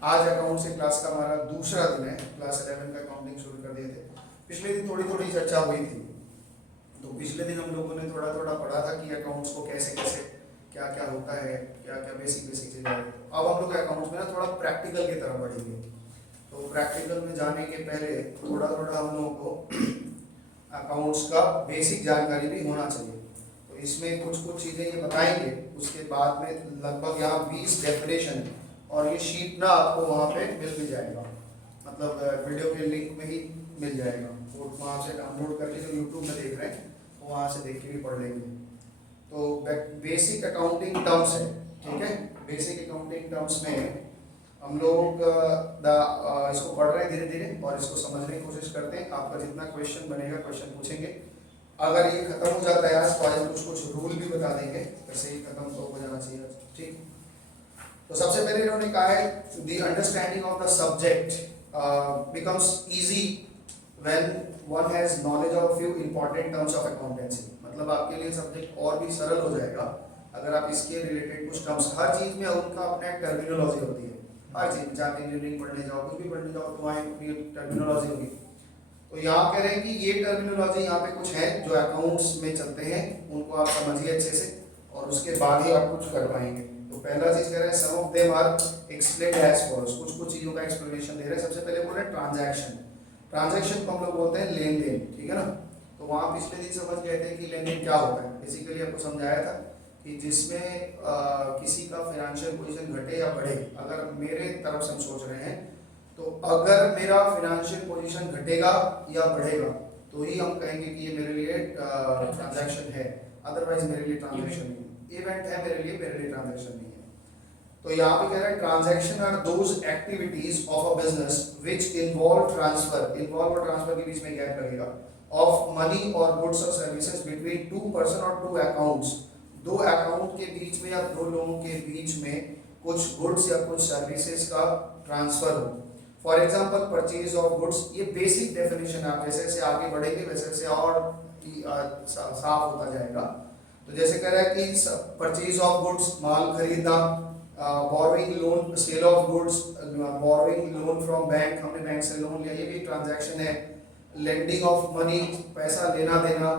आज अकाउंट से क्लास का हमारा दूसरा दिन है। क्लास 11 का अकाउंटिंग शुरू कर दिए थे। पिछले दिन थोड़ी थोड़ी चर्चा हुई थी। तो पिछले दिन हम लोगों ने थोड़ा थोड़ा पढ़ा था कि अकाउंट्स को कैसे कैसे क्या क्या होता है, क्या क्या बेसिक बेसिक चीज़ें हैं। अब हम लोग अकाउंट्स में ना थोड़ा प्रैक्टिकल की तरफ बढ़ेंगे। तो प्रैक्टिकल में जाने के पहले थोड़ा थोड़ा हम लोगों को अकाउंट्स का बेसिक जानकारी भी होना चाहिए। तो इसमें कुछ कुछ चीज़ें ये बताएंगे, उसके बाद में लगभग यहाँ 20 डेफिनेशन है। और ये शीट ना आपको वहाँ पे मिल भी जाएगा, मतलब वीडियो के लिंक में ही मिल जाएगा। वो वहाँ से डाउनलोड करके जो यूट्यूब में देख रहे हैं वो वहाँ से देख के भी पढ़ लेंगे। तो बेसिक अकाउंटिंग टर्म्स है, ठीक है। बेसिक अकाउंटिंग टर्म्स में हम लोग इसको पढ़ रहे हैं धीरे धीरे और इसको समझने की कोशिश करते हैं। आपका जितना क्वेश्चन बनेगा क्वेश्चन पूछेंगे। अगर ये खत्म हो जाता है आज तो आज कुछ कुछ रूल भी बता देंगे, वैसे ही खत्म तो हो जाना चाहिए, ठीक। तो सबसे पहले इन्होंने कहा है the understanding of the subject becomes easy when one has knowledge of few important terms of accountancy. मतलब आपके लिए सब्जेक्ट और भी सरल हो जाएगा अगर आप इसके रिलेटेड कुछ टर्म्स, हर चीज में उनका अपना एक टर्मिनोलॉजी होती है। हर चीज जाके इंजीनियरिंग पढ़ने जाओ, कुछ भी पढ़ने जाओ तो वहाँ एक टर्मिनोलॉजी होगी। तो यहाँ कह रहे हैं कि ये टर्मिनोलॉजी यहाँ पे कुछ है जो अकाउंट्स में चलते हैं, उनको आप समझिए अच्छे से और उसके बाद ही आप कुछ कर पाएंगे। तो पहला चीज कह रहे हैं some of them are explained as follows. कुछ कुछ चीजों का एक्सप्लेनेशन दे रहे हैं। सबसे पहले बोल रहे हैं ट्रांजैक्शन। ट्रांजैक्शन को हम लोग बोलते हैं लेन देन, ठीक है ना। तो वहाँ पिछले दिन समझ गए थे कि लेन देन क्या होता है। बेसिकली आपको समझाया था कि जिसमें किसी का फाइनेंशियल पोजीशन घटे या बढ़े। अगर मेरे तरफ से हम सोच रहे हैं तो अगर मेरा फाइनेंशियल पोजीशन घटेगा या बढ़ेगा तो ही हम कहेंगे कि ये मेरे लिए ट्रांजैक्शन है, अदरवाइज मेरे लिए ट्रांजैक्शन नहीं है। इवेंट है मेरे लिए ट्रांजैक्शन नहीं है। तो यहाँ पे कह रहा है transaction are those activities of a business which involve transfer, involve और ट्रांसफर के बीच में गैप लगेगा, ऑफ मनी और गुड्स और सर्विसेज बिटवीन टू पर्सन और टू अकाउंट्स। दो अकाउंट के बीच में या दो लोगों के बीच में कुछ गुड्स या कुछ सर्विसेज का ट्रांसफर हो। For example purchase of goods, ये बेसिक डेफिनेशन है। आप जैसे जैसे आगे बढ़ेंगे वैसे वैसे और साफ होता जाएगा। तो जैसे कह रहा है कि परचेज ऑफ गुड्स, माल खरीदना, borrowing loan, sale of goods, borrowing loan from bank, हमने बैंक से लोन लिया, ये भी ट्रांजैक्शन है। लेंडिंग ऑफ मनी, पैसा लेना देना,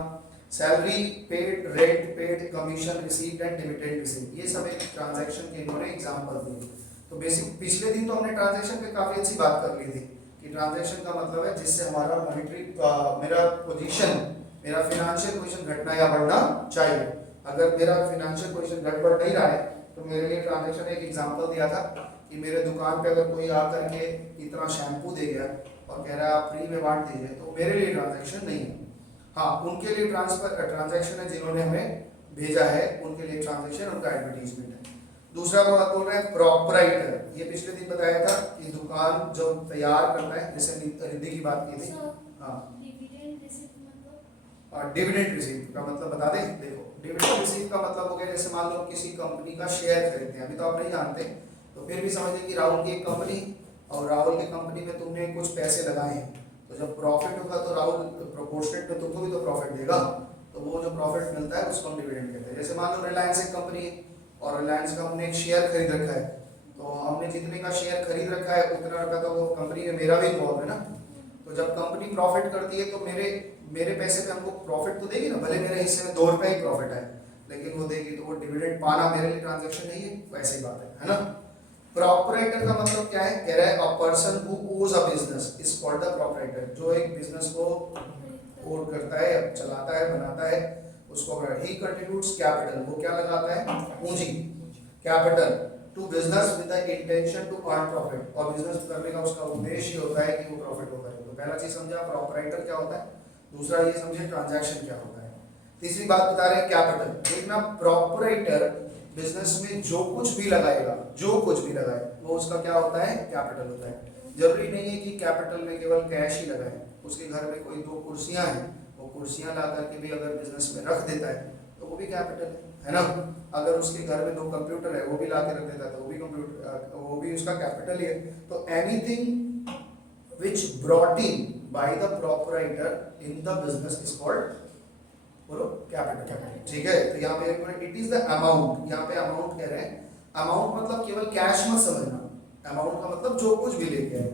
salary paid, rent paid, commission received and dividend received, ये सब एक ट्रांजैक्शन के इन्होंने एग्जांपल दिए। तो बेसिक पिछले दिन तो हमने ट्रांजैक्शन पे काफी अच्छी बात कर ली थी कि ट्रांजैक्शन का मतलब है जिससे हमारा मॉनेटरी मेरा पोजीशन, मेरा फाइनेंशियल पोजीशन घटना या बढ़ना चाहिए। अगर मेरा फाइनेंशियल पोजीशन गड़बड़ नहीं रहा है तो मेरे लिए ट्रांजैक्शन, एक एग्जांपल दिया था कि मेरे दुकान पे अगर कोई आकर के इतना शैम्पू दे गया और कह रहा है आप फ्री में बांट दीजिए तो मेरे लिए ट्रांजैक्शन नहीं है। हाँ, उनके लिए ट्रांजैक्शन है जिन्होंने हमें भेजा है, उनके लिए ट्रांजैक्शन, उनका एडवर्टीजमेंट है। दूसरा बात बोल रहे हैं प्रोपराइटर। ये पिछले दिन बताया था कि दुकान जो तैयार करता है, जैसे रिद्धि की बात की थी। हाँ, डिविडेंड रिसीव का मतलब बता दें। देखो, डिविडेंड रिसीव का मतलब हो गया जैसे मान लो किसी कंपनी का शेयर खरीदते हैं, अभी तो आप नहीं जानते तो फिर भी समझिए कि राहुल की एक कंपनी और राहुल की कंपनी में तुमने कुछ पैसे लगाए हैं, तो जब प्रॉफिट होगा तो राहुल प्रोपोर्शनेट में तुमको भी तो प्रॉफिट देगा। तो वो जो प्रॉफिट मिलता है उसको हम डिविडेंड कहते हैं। जैसे मान लो रिलायंस एक कंपनी है और रिलायंस का हमने एक शेयर खरीद रखा है, तो हमने जितने का शेयर खरीद रखा है उतना रुपया तो वो कंपनी में मेरा भी इन्वॉल्व है ना। तो जब कंपनी प्रॉफिट करती है तो मेरे पैसे पे हमको प्रॉफिट तो देगी ना, भले मेरे हिस्से में 2 रुपए ही प्रॉफिट है लेकिन वो देगी, तो वो डिविडेंड पाना मेरे लिए ट्रांजैक्शन नहीं है, वैसी बात है ना। प्रोपराइटर का मतलब क्या है, कह रहा है a person who owns a business is called the proprietor. जो एक बिजनेस को ओन करता है, चलाता है, बनाता है, उसको ही कंट्रीब्यूट्स कैपिटल, वो क्या लगाता है, पूंजी, capital, to business with the intention to earn profit. और बिजनेस करने का उसका उद्देश्य होता है कि वो प्रॉफिट हो करे। तो पहला चीज समझा प्रोपराइटर क्या होता है, दूसरा ये समझे ट्रांजैक्शन क्या होता है, तीसरी बात बता रहे हैं कैपिटल। देखना, प्रोपराइटर बिजनेस में जो कुछ भी लगाएगा, जो कुछ भी लगाए वो उसका क्या होता है, कैपिटल होता है। जरूरी नहीं है कि कैपिटल में केवल कैश ही लगाए, उसके घर में कोई 2 कुर्सियां हैं, वो कुर्सियां ला करके भी अगर बिजनेस में रख देता है तो वो भी कैपिटल है ना। अगर उसके घर में 2 कंप्यूटर है वो भी ला के रख देता है तो वो भी कंप्यूटर, वो भी उसका कैपिटल ही है। तो anything which brought in by the proprietor in the business is called, बोलो, कैपिटल। ठीक है, तो यहाँ पे इट इज द अमाउंट, यहाँ पे अमाउंट कह रहे हैं। अमाउंट मतलब केवल कैश मत समझना, अमाउंट का मतलब जो कुछ भी लेके आए।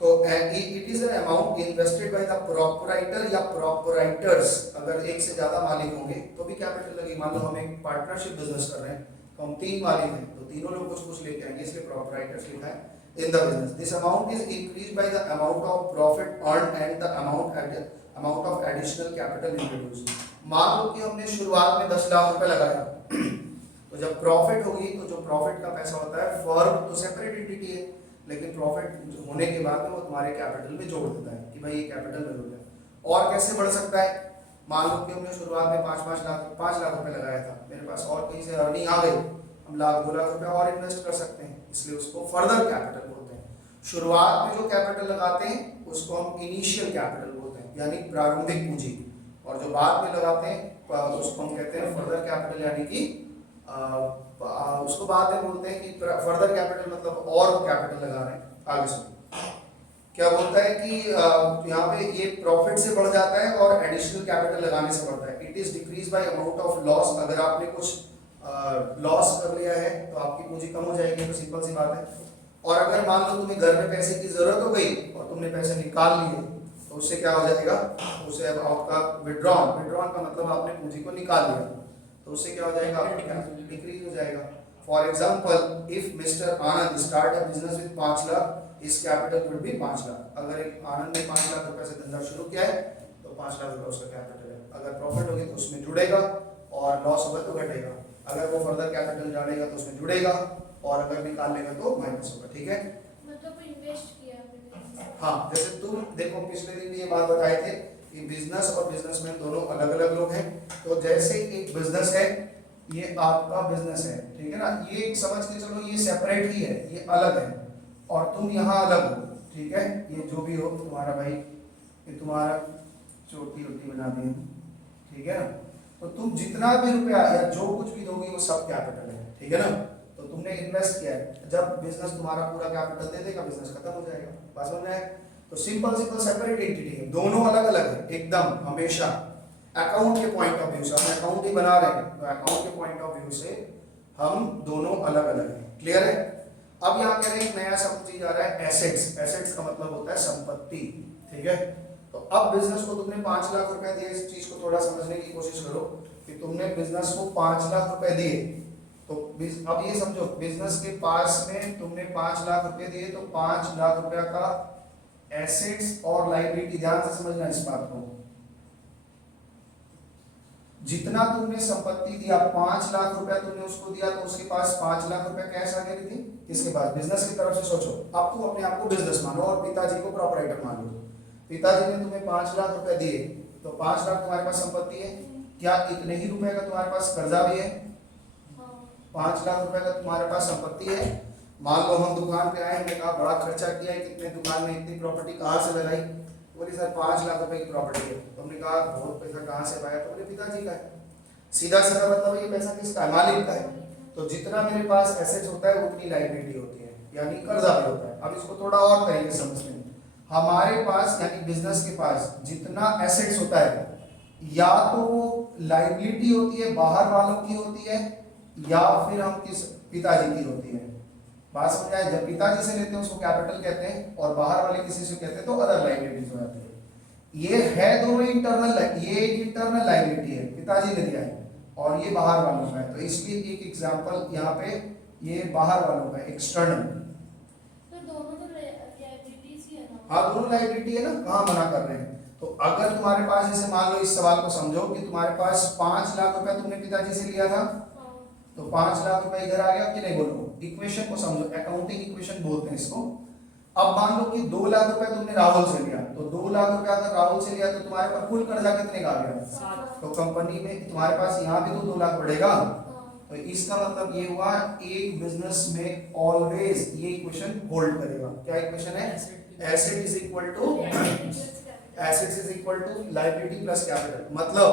तो it is an amount invested by the proprietor या प्रोपराइटर्स। अगर एक से ज्यादा मालिक होंगे तो भी कैपिटल लगेगी। मान लो हम एक पार्टनरशिप बिजनेस कर रहे हैं तो हम 3 मालिक हैं, तो तीनों लोग कुछ कुछ लेके आएंगे, इसलिए प्रोपराइटर्स लिखा है in the business. This amount is increase by the amount of profit earn and the amount of additional capital introduce. मान लो कि हमने शुरुआत में 10 लाख रुपए लगाया तो जब प्रॉफिट होगी तो जो प्रॉफिट का पैसा होता है, फर्म तो सेपरेट एंटिटी है, लेकिन प्रॉफिट होने के बाद में वो तुम्हारे कैपिटल में जोड़ देता है कि भाई ये कैपिटल में जुड़ गया। और कैसे बढ़ सकता है, मान लो कि हमने शुरुआत में 5 लाख रुपए लगाया था, मेरे पास और कहीं से अर्निंग आ गई, हम 1 लाख 2 लाख रुपए और इन्वेस्ट कर सकते हैं, इसलिए उसको फर्दर कैपिटल बोलते हैं। शुरुआत में जो कैपिटल लगाते हैं उसको हम इनिशियल कैपिटल बोलते हैं, यानी प्रारंभिक पूंजी, और जो बाद में लगाते हैं उसको हम कहते हैं फर्दर कैपिटल, यानी कि उसको बाद में बोलते हैं कि फर्दर कैपिटल मतलब और कैपिटल लगा रहे हैं। आगे सुनो क्या बोलता है कि यहाँ पे ये प्रॉफिट से बढ़ जाता है और एडिशनल कैपिटल लगाने से बढ़ता है। It is decrease by amount of loss. अगर आपने कुछ लॉस कर लिया है तो आपकी पूंजी कम हो जाएगी, तो सिंपल सी बात है। और अगर मान लो तुम्हें घर में पैसे की जरूरत हो गई और तुमने पैसे निकाल लिए तो उससे क्या हो जाएगा, उससे अब आपका विड्रॉन का मतलब आपने पूंजी को निकाल लिया, तो उससे क्या हो जाएगा, आपका डिक्रीज हो जाएगा। For example if mister Anand start a business with 5 lakh, इस कैपिटल वुड बी 5 लाख। अगर एक आनंद ने 5 लाख रुपए से धंधा शुरू किया है तो 5 लाख रुपए उसका कैपिटल है। अगर प्रॉफिट होगी तो उसमें जुड़ेगा और लॉस होगा तो घटेगा। अगर वो फर्दर कैपिटल डालेगा तो उसमें जुड़ेगा और अगर निकाल लेगा तो माइनस होगा। ठीक है, मतलब इन्वेस्ट किया मैंने। हाँ, जैसे तुम देखो पिछले दिन ये बात बताए थे कि बिजनेस और बिजनेसमैन दोनों अलग अलग लोग हैं। तो जैसे एक बिजनेस है, ये आपका बिजनेस है, ठीक है ना, ये समझ के चलो ये सेपरेट ही है, ये अलग है और तुम यहाँ अलग हो, ठीक है। ये जो भी हो तुम्हारा भाई, ये तुम्हारा चोटी वोटी बना दी, ठीक है ना। तो तुम जितना भी रुपया या जो कुछ भी दोगे वो सब कैपिटल है, ठीक है ना। तो तुमने इन्वेस्ट किया है, जब बिजनेस तुम्हारा पूरा कैपिटल दे देगा बिजनेस खत्म हो जाएगा। बात समझ में आए? तो सिंपल सेपरेट एंटिटी है, दोनों अलग अलग है एकदम हमेशा। अकाउंट के पॉइंट ऑफ व्यू से हम अकाउंट ही बना रहे हैं, तो अकाउंट के पॉइंट ऑफ व्यू से हम दोनों अलग अलग हैं। क्लियर है? अब यहाँ कह रहे हैं एक नया शब्द चीज आ रहा है, एसेट्स। एसेट्स का मतलब होता है संपत्ति, ठीक है। तो अब बिजनेस को तुमने 5 लाख रुपए दिए, इस चीज को थोड़ा समझने की कोशिश करो कि तुमने बिजनेस को 5 लाख रुपए दिए, तो अब ये समझो बिजनेस के पास में तुमने 5 लाख रुपए दिए, तो 5 लाख रुपया का एसेट्स और लायबिलिटी, ध्यान से समझना इस बात को। जितना तुमने संपत्ति दिया 5 लाख रुपया तुमने उसको दिया, तो उसके पास 5 लाख रुपया कैश आ गई थी किसके पास, बिजनेस की तरफ से। सोचो अब तुम अपने आप को बिजनेस मानो और पिताजी को प्रोपराइटर मान लो। पिताजी ने तुम्हें 5 लाख रुपया दिए, तो 5 लाख तुम्हारे पास संपत्ति है। क्या इतने ही रुपए का तुम्हारे पास कर्जा भी है? 5 लाख रुपए का तुम्हारे पास संपत्ति है। मान लो हम दुकान पे आए, हमने कहा बड़ा खर्चा किया है, कितने दुकान में इतनी प्रॉपर्टी कहाँ से लगाई, बोली सर 5 लाख रुपए की प्रॉपर्टी है। तो हमने कहा बहुत पैसा कहाँ से पाया, तो बोले पिताजी का है। सीधा सीधा मतलब ये पैसा किसका है, मालिक का है। तो जितना मेरे पास एसेट्स होता है उतनी लायबिलिटी होती है, यानी कर्जा भी होता है। अब इसको थोड़ा और तरीके से समझते हैं। हमारे पास यानी बिजनेस के पास जितना एसेट्स होता है, या तो वो लायबिलिटी होती है बाहर वालों की होती है, या फिर हम किस पिताजी की होती है। बात समझ आए? जब पिताजी से लेते हैं उसको कैपिटल कहते हैं, और बाहर वाले किसी से कहते हैं तो अदर लायबिलिटीज हो जाती है। ये है दोनों इंटरनल, ये एक इंटरनल लायबिलिटी है, पिताजी ने दिया है, और ये बाहर वालों का है। तो इसलिए एक एग्जांपल यहाँ पे ये बाहर वालों का एक्सटर्नल। तो दोनों तो लायबिलिटीज ही है ना। हाँ दोनों लायबिलिटी है ना, कहाँ मना कर रहे हैं। तो अगर तुम्हारे पास, जैसे मान लो इस सवाल को समझो कि तुम्हारे पास 5 लाख रुपया तुमने पिताजी से लिया था, तो 5 लाख रुपए इधर आ गया कि नहीं, बोलो। इक्वेशन को समझो, अकाउंटिंग इक्वेशन बोलते हैं इसको। अब मान लो कि 2 लाख रुपए तुमने राहुल से लिया, तो 2 लाख रुपए अगर राहुल से लिया तो तुम्हारे पास कुल कर्जा कितने का आ गया, तो कंपनी में तुम्हारे पास यहाँ भी तो 2 लाख बढ़ेगा। तो इसका मतलब ये हुआ एक बिजनेस में ऑलवेज ये इक्वेशन होल्ड करेगा। क्या इक्वेशन है? Asset is equal to liability plus capital. मतलब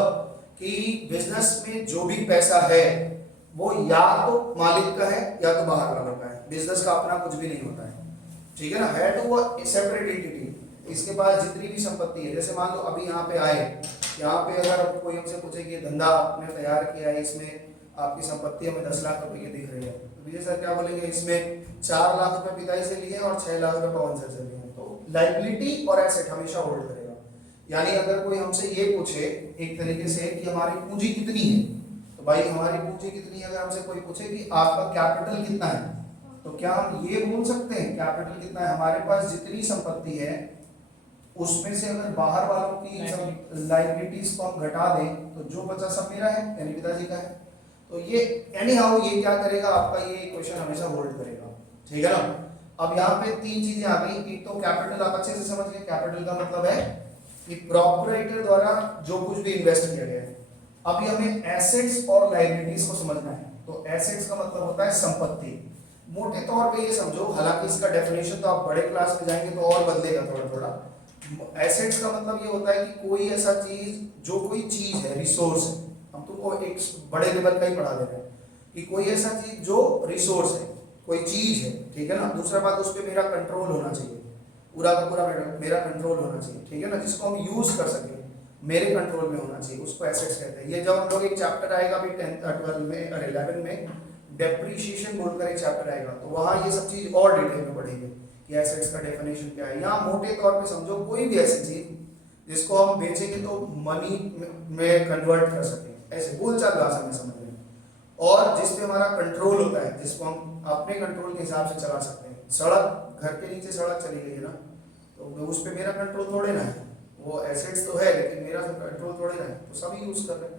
कि बिजनेस में जो भी पैसा है वो या तो मालिक का है या तो बाहर वालों का है। बिजनेस का अपना कुछ भी नहीं होता है, ठीक है ना। है तो वो सेपरेट एंटिटी। इसके पास जितनी भी संपत्ति है, जैसे मान लो अभी यहाँ पे आए, यहाँ पे अगर कोई हमसे पूछे कि धंधा आपने तैयार किया है, इसमें आपकी संपत्ति हमें 10 लाख रुपए की दिख रही है, तो विजय सर क्या बोलेंगे, इसमें 4 लाख रुपए पिताजी से लिए और 6 लाख रुपए पवन सर से लिए। तो लाइबिलिटी और एसेट हमेशा होल्ड करेगा। यानी अगर कोई हमसे ये पूछे एक तरीके से कि हमारी पूंजी कितनी है, तो भाई हमारी पूंजी कितनी है, अगर हमसे कोई पूछे कि आपका कैपिटल कितना है, तो क्या हम ये बोल सकते हैं कैपिटल कितना है? हमारे पास जितनी संपत्ति है उसमें से अगर बाहर वालों की लाइबिलिटीज को हम घटा दें तो जो बचा सब मेरा है, यानी पिताजी का है। तो ये एनी हाउ ये क्या करेगा, आपका ये क्वेश्चन हमेशा होल्ड करेगा, ठीक है ना। अब यहाँ पे 3 चीजें आ गई। एक तो कैपिटल आप अच्छे से समझ गए, कैपिटल का मतलब है कि प्रोप्राइटर द्वारा जो कुछ भी इन्वेस्ट किया गया है। अभी हमें एसेट्स और लायबिलिटीज को समझना है। तो एसेट्स का मतलब होता है संपत्ति। मोटे तौर पे ये समझो, हालांकि इसका डेफिनेशन तो आप बड़े क्लास में जाएंगे तो और बदलेगा थोड़ा थोड़ा। एसेट्स का मतलब ये होता है कि कोई ऐसा चीज, जो कोई चीज है, रिसोर्स है, हम तुमको एक बड़े लेवल का ही पढ़ा दे रहे हैं कि कोई ऐसा चीज जो रिसोर्स है, कोई चीज है, ठीक है ना। दूसरा बात, उस पर मेरा कंट्रोल होना चाहिए, पूरा का पूरा मेरा कंट्रोल होना चाहिए, ठीक है ना, जिसको हम यूज कर सके, मेरे कंट्रोल में होना चाहिए, उसको एसेट्स कहते हैं। ये जब हम लोग एक चैप्टर आएगा अभी 10th 12 में और 11 में डेप्रिसिएशन बोलकर एक चैप्टर आएगा, तो वहाँ ये सब चीज और डिटेल में पढ़ेंगे कि एसेट्स का डेफिनेशन क्या है। यहाँ मोटे तौर पे समझो कोई भी ऐसी चीज जिसको हम बेचेंगे तो मनी में कन्वर्ट कर सके, ऐसे बोलचाल भाषा में समझ लें, और जिसपे हमारा कंट्रोल होता है, जिसको हम अपने कंट्रोल के हिसाब से चला सकते हैं। सड़क, घर के नीचे सड़क चली गई है ना, तो उस पर मेरा कंट्रोल थोड़े ना है, वो एसेट्स तो है लेकिन मेरा कंट्रोल थोड़े ना है, तो सभी यूज कर रहे हैं।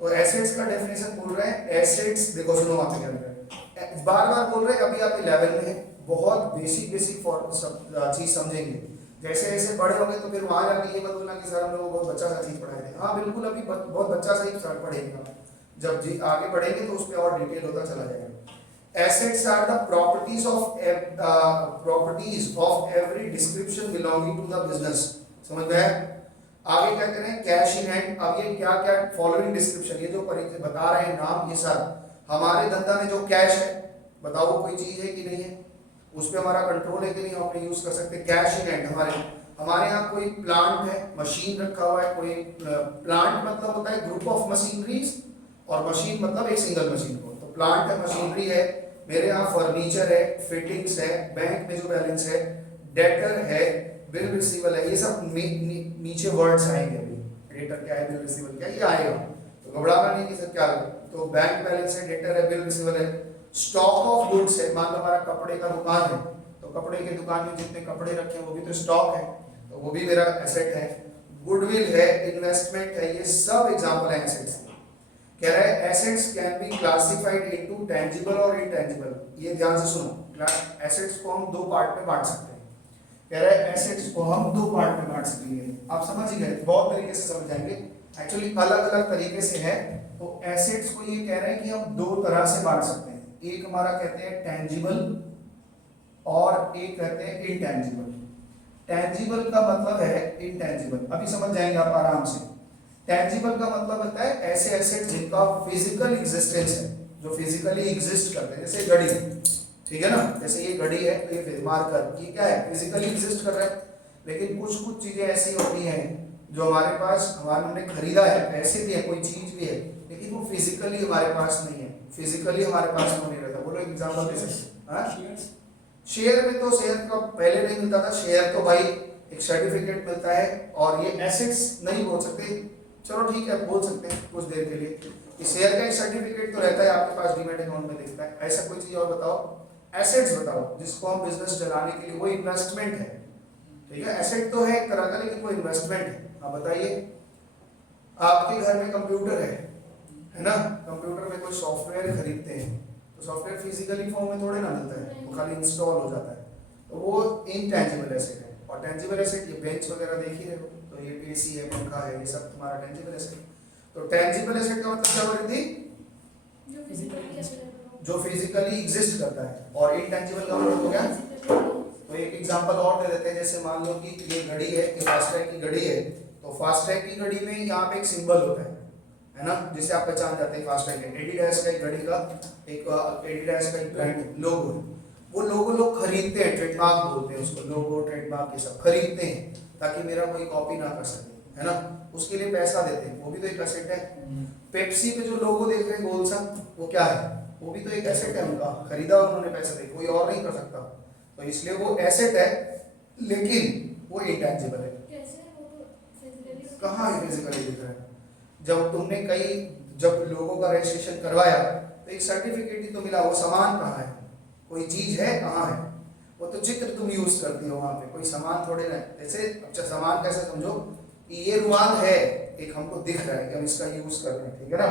तो एसेट्स का डेफिनेशन बोल रहे हैं। एसेट्स देखो, सुनो वहां पे क्या कर रहे हैं, बार बार बोल रहे हैं। अभी आप 11 में है, बहुत बेसिक चीज समझेंगे। जैसे जैसे बड़े होंगे तो फिर वहां जाके ये मत बोलना कि सर हम लोग बहुत बच्चा सा चीज पढ़ाए थे। हाँ बिल्कुल, अभी बहुत बच्चा सा ही पढ़ेगा, जब आगे बढ़ेंगे तो उस पर और डिटेल होता चला जाएगा। Assets are the properties of every description belonging to the business. समझ में आया? आगे क्या करें, कैश इन हैंड। अब ये क्या क्या फॉलोइंग डिस्क्रिप्शन, ये जो बता रहे हैं नाम, ये सब हमारे धंधा में जो कैश है, बताओ वो कोई चीज है कि नहीं है, उस पर हमारा कंट्रोल है कि नहीं, हम अपने यूज कर सकते। कैश इन हैंड, हमारे यहाँ कोई प्लांट है, मशीन रखा हुआ है, कोई प्लांट मतलब होता है ग्रुप ऑफ मशीनरीज, और मशीन मतलब एक सिंगल मशीन को। तो प्लांट है, मशीनरी है, मेरे यहाँ फर्नीचर है, फिटिंग्स है, बैंक में जो बैलेंस है, डेटर है, बिल रिसीवल है, ये सब नीचे वर्ड्स आएंगे। अभी डेटर क्या है, बिल रिसीवल क्या है, ये आएगा, तो घबराना नहीं कि सर क्या है। तो बैंक बैलेंस है, डेटर है, बिल रिसीवल है। स्टॉक ऑफ गुड्स है, मान लो हमारा कपड़े का दुकान है, तो कपड़े के दुकान में जितने कपड़े रखे हैं वो भी तो स्टॉक है, तो वो भी मेरा एसेट है। गुडविल है, इन्वेस्टमेंट है, ये सब एग्जांपल है एसेट्स। कह रहा है assets can be classified into tangible और इनटेंजिबल। ये ध्यान से सुनो, एसेट्स को हम 2 पार्ट में बांट सकते हैं। कह रहा है एसेट्स को हम 2 पार्ट में बांट सकेंगे। आप समझ ही गए, बहुत तरीके से समझ जाएंगे, एक्चुअली अलग अलग तरीके से है। तो एसेट्स को ये कह रहे हैं कि हम 2 तरह से बांट सकते हैं। एक हमारा कहते हैं टेंजिबल और एक कहते हैं इनटेंजिबल। टेंजिबल का मतलब है इनटेंजिबल, अभी समझ जाएंगे आप आराम से। टेंजिबल का मतलब होता है ऐसे एसेट जिनका फिजिकल एग्जिस्टेंस है, जो फिजिकली एग्जिस्ट करते हैं, जैसे घड़ी, ठीक है ना, जैसे ये घड़ी है तो ये मार्कर, ये क्या है, फिजिकली एग्जिस्ट कर रहा है। लेकिन कुछ चीजें ऐसी होती हैं जो हमारे पास, हमने खरीदा है, पैसे भी है, कोई चीज भी है, लेकिन वो फिजिकली हमारे पास नहीं है, फिजिकली हमारे पास वो नहीं रहता। बोलो एग्जांपल दे सकते। शेयर में तो शेयर का पहले नहीं मिलता था, शेयर तो भाई एक सर्टिफिकेट मिलता है, और ये एसेट्स नहीं बोल सकते, चलो ठीक है बोल सकते हैं कुछ देर के लिए कि शेयर का एक सर्टिफिकेट तो रहता है आपके पास, डीमैट अकाउंट में दिखता है। ऐसा कोई चीज और बताओ, एसेट्स बताओ जिसको हम बिजनेस चलाने के लिए, वो इन्वेस्टमेंट है, ठीक है। एसेट तो है एक तरह का, लेकिन वो इन्वेस्टमेंट है। आप बताइए, आपके घर में कंप्यूटर है ना, कंप्यूटर में कोई सॉफ्टवेयर खरीदते हैं, तो सॉफ्टवेयर फिजिकली फॉर्म में थोड़े ना मिलता है, वो खाली इंस्टॉल हो जाता है, तो वो इनटेंजिबल एसेट है। और टेंजिबल एसेट, ये बेंच वगैरह देख ही रहे हो, तो ये एसी है, पंखा है, ये सब तुम्हारा टेंजिबल एसेट। तो टेंजिबल एसेट का मतलब क्या बोली थी, जो फिजिकली एग्जिस्ट करता है, और इनटेंजिबल का मतलब हो गया। तो एक एग्जांपल और दे देते हैं, जैसे मान लो कि ये घड़ी है, ये फास्टैग की घड़ी है, तो फास्टैग की घड़ी में यहाँ पे एक सिंबल होता है ना, जिससे आप पहचान जाते हैं फास्टैग है। एडिडास का एक घड़ी का एक एडिडास का एक ब्रांड लोगो है, वो लोगो लोग खरीदते हैं, ट्रेडमार्क बोलते हैं उसको, लोगो ट्रेडमार्क ये सब खरीदते हैं ताकि मेरा कोई कॉपी ना कर सके, है ना, उसके लिए पैसा देते हैं, वो भी तो एक एसेट है। पेप्सी पे जो लोगो देख रहे हैं गोल सा, वो क्या है, वो भी तो एक एसेट है उनका, खरीदा उन्होंने पैसे दे, कोई और नहीं कर सकता, तो इसलिए वो एसेट है, लेकिन वो इंटैंजिबल है। कैसे वो तो फिजिकली कहाँ फिजिकली दिख रहा है? जब तुमने जब लोगों का रजिस्ट्रेशन करवाया तो एक सर्टिफिकेट ही तो मिला, वो सामान कहाँ है, कोई चीज है कहाँ है, वो तो चित्र तुम यूज करती हो वहां पे, कोई सामान थोड़े ना है। जैसे अच्छा सामान कैसे समझो कि ये रुमाल है, एक हमको दिख रहा है कि हम इसका यूज कर रहे हैं, ठीक है ना,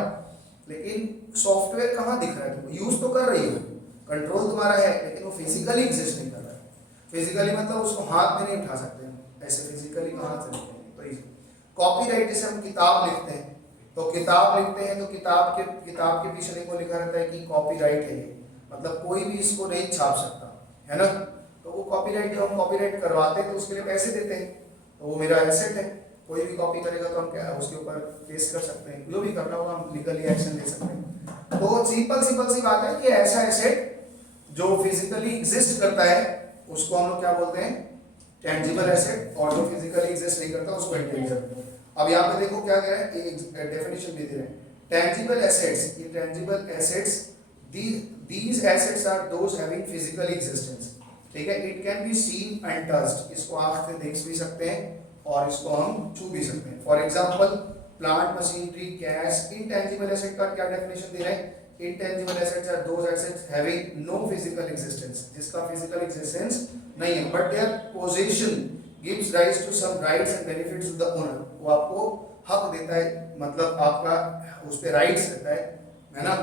लेकिन सॉफ्टवेयर कहाँ दिख रहा है, तुमको यूज तो कर रही हो, कंट्रोल तुम्हारा है, लेकिन वो फिजिकली एग्जिस्ट नहीं कर रहा है। फिजिकली मतलब उसको हाथ में नहीं उठा सकते हम, ऐसे फिजिकली कहाँ से लिखेंगे। तो कॉपीराइट जैसे हम किताब लिखते हैं, तो किताब लिखते हैं तो किताब के पीछे देखो लिखा रहता है कि कॉपीराइट है ये, मतलब कोई भी इसको नहीं छाप सकता, है ना, तो वो कॉपीराइट, जब हम कॉपीराइट करवाते हैं तो उसके लिए पैसे देते हैं, तो वो मेरा एसेट है, कोई भी कॉपी करेगा तो हम क्या उसके ऊपर केस कर सकते हैं, जो भी करना होगा हम लीगली एक्शन ले सकते हैं। तो सिंपल सी बात है कि ऐसा एसेट जो फिजिकली एग्जिस्ट करता है उसको हम लोग क्या बोलते हैं, टेंजिबल एसेट, और जो फिजिकली एग्जिस्ट नहीं करता उसको इंटेंजिबल। अब यहाँ पे देखो क्या कह रहे हैं, एक डेफिनेशन दे रहे हैं, tangible assets, intangible assets, these assets are those having physical existence, ठीक है, it can be seen and touched, इसको आंख से देख भी सकते हैं और इसको हम छू भी सकते हैं। For example plant, machinery, cash. Intangible asset का क्या डेफिनेशन दे रहे हैं, intangible assets are those assets having no physical existence, जिसका फिजिकल एग्जिस्टेंस नहीं है, but their position gives rise to some rights and benefits to the owner, वो आपको हक देता है, मतलब आपका उस पे राइट्स रहता है ना।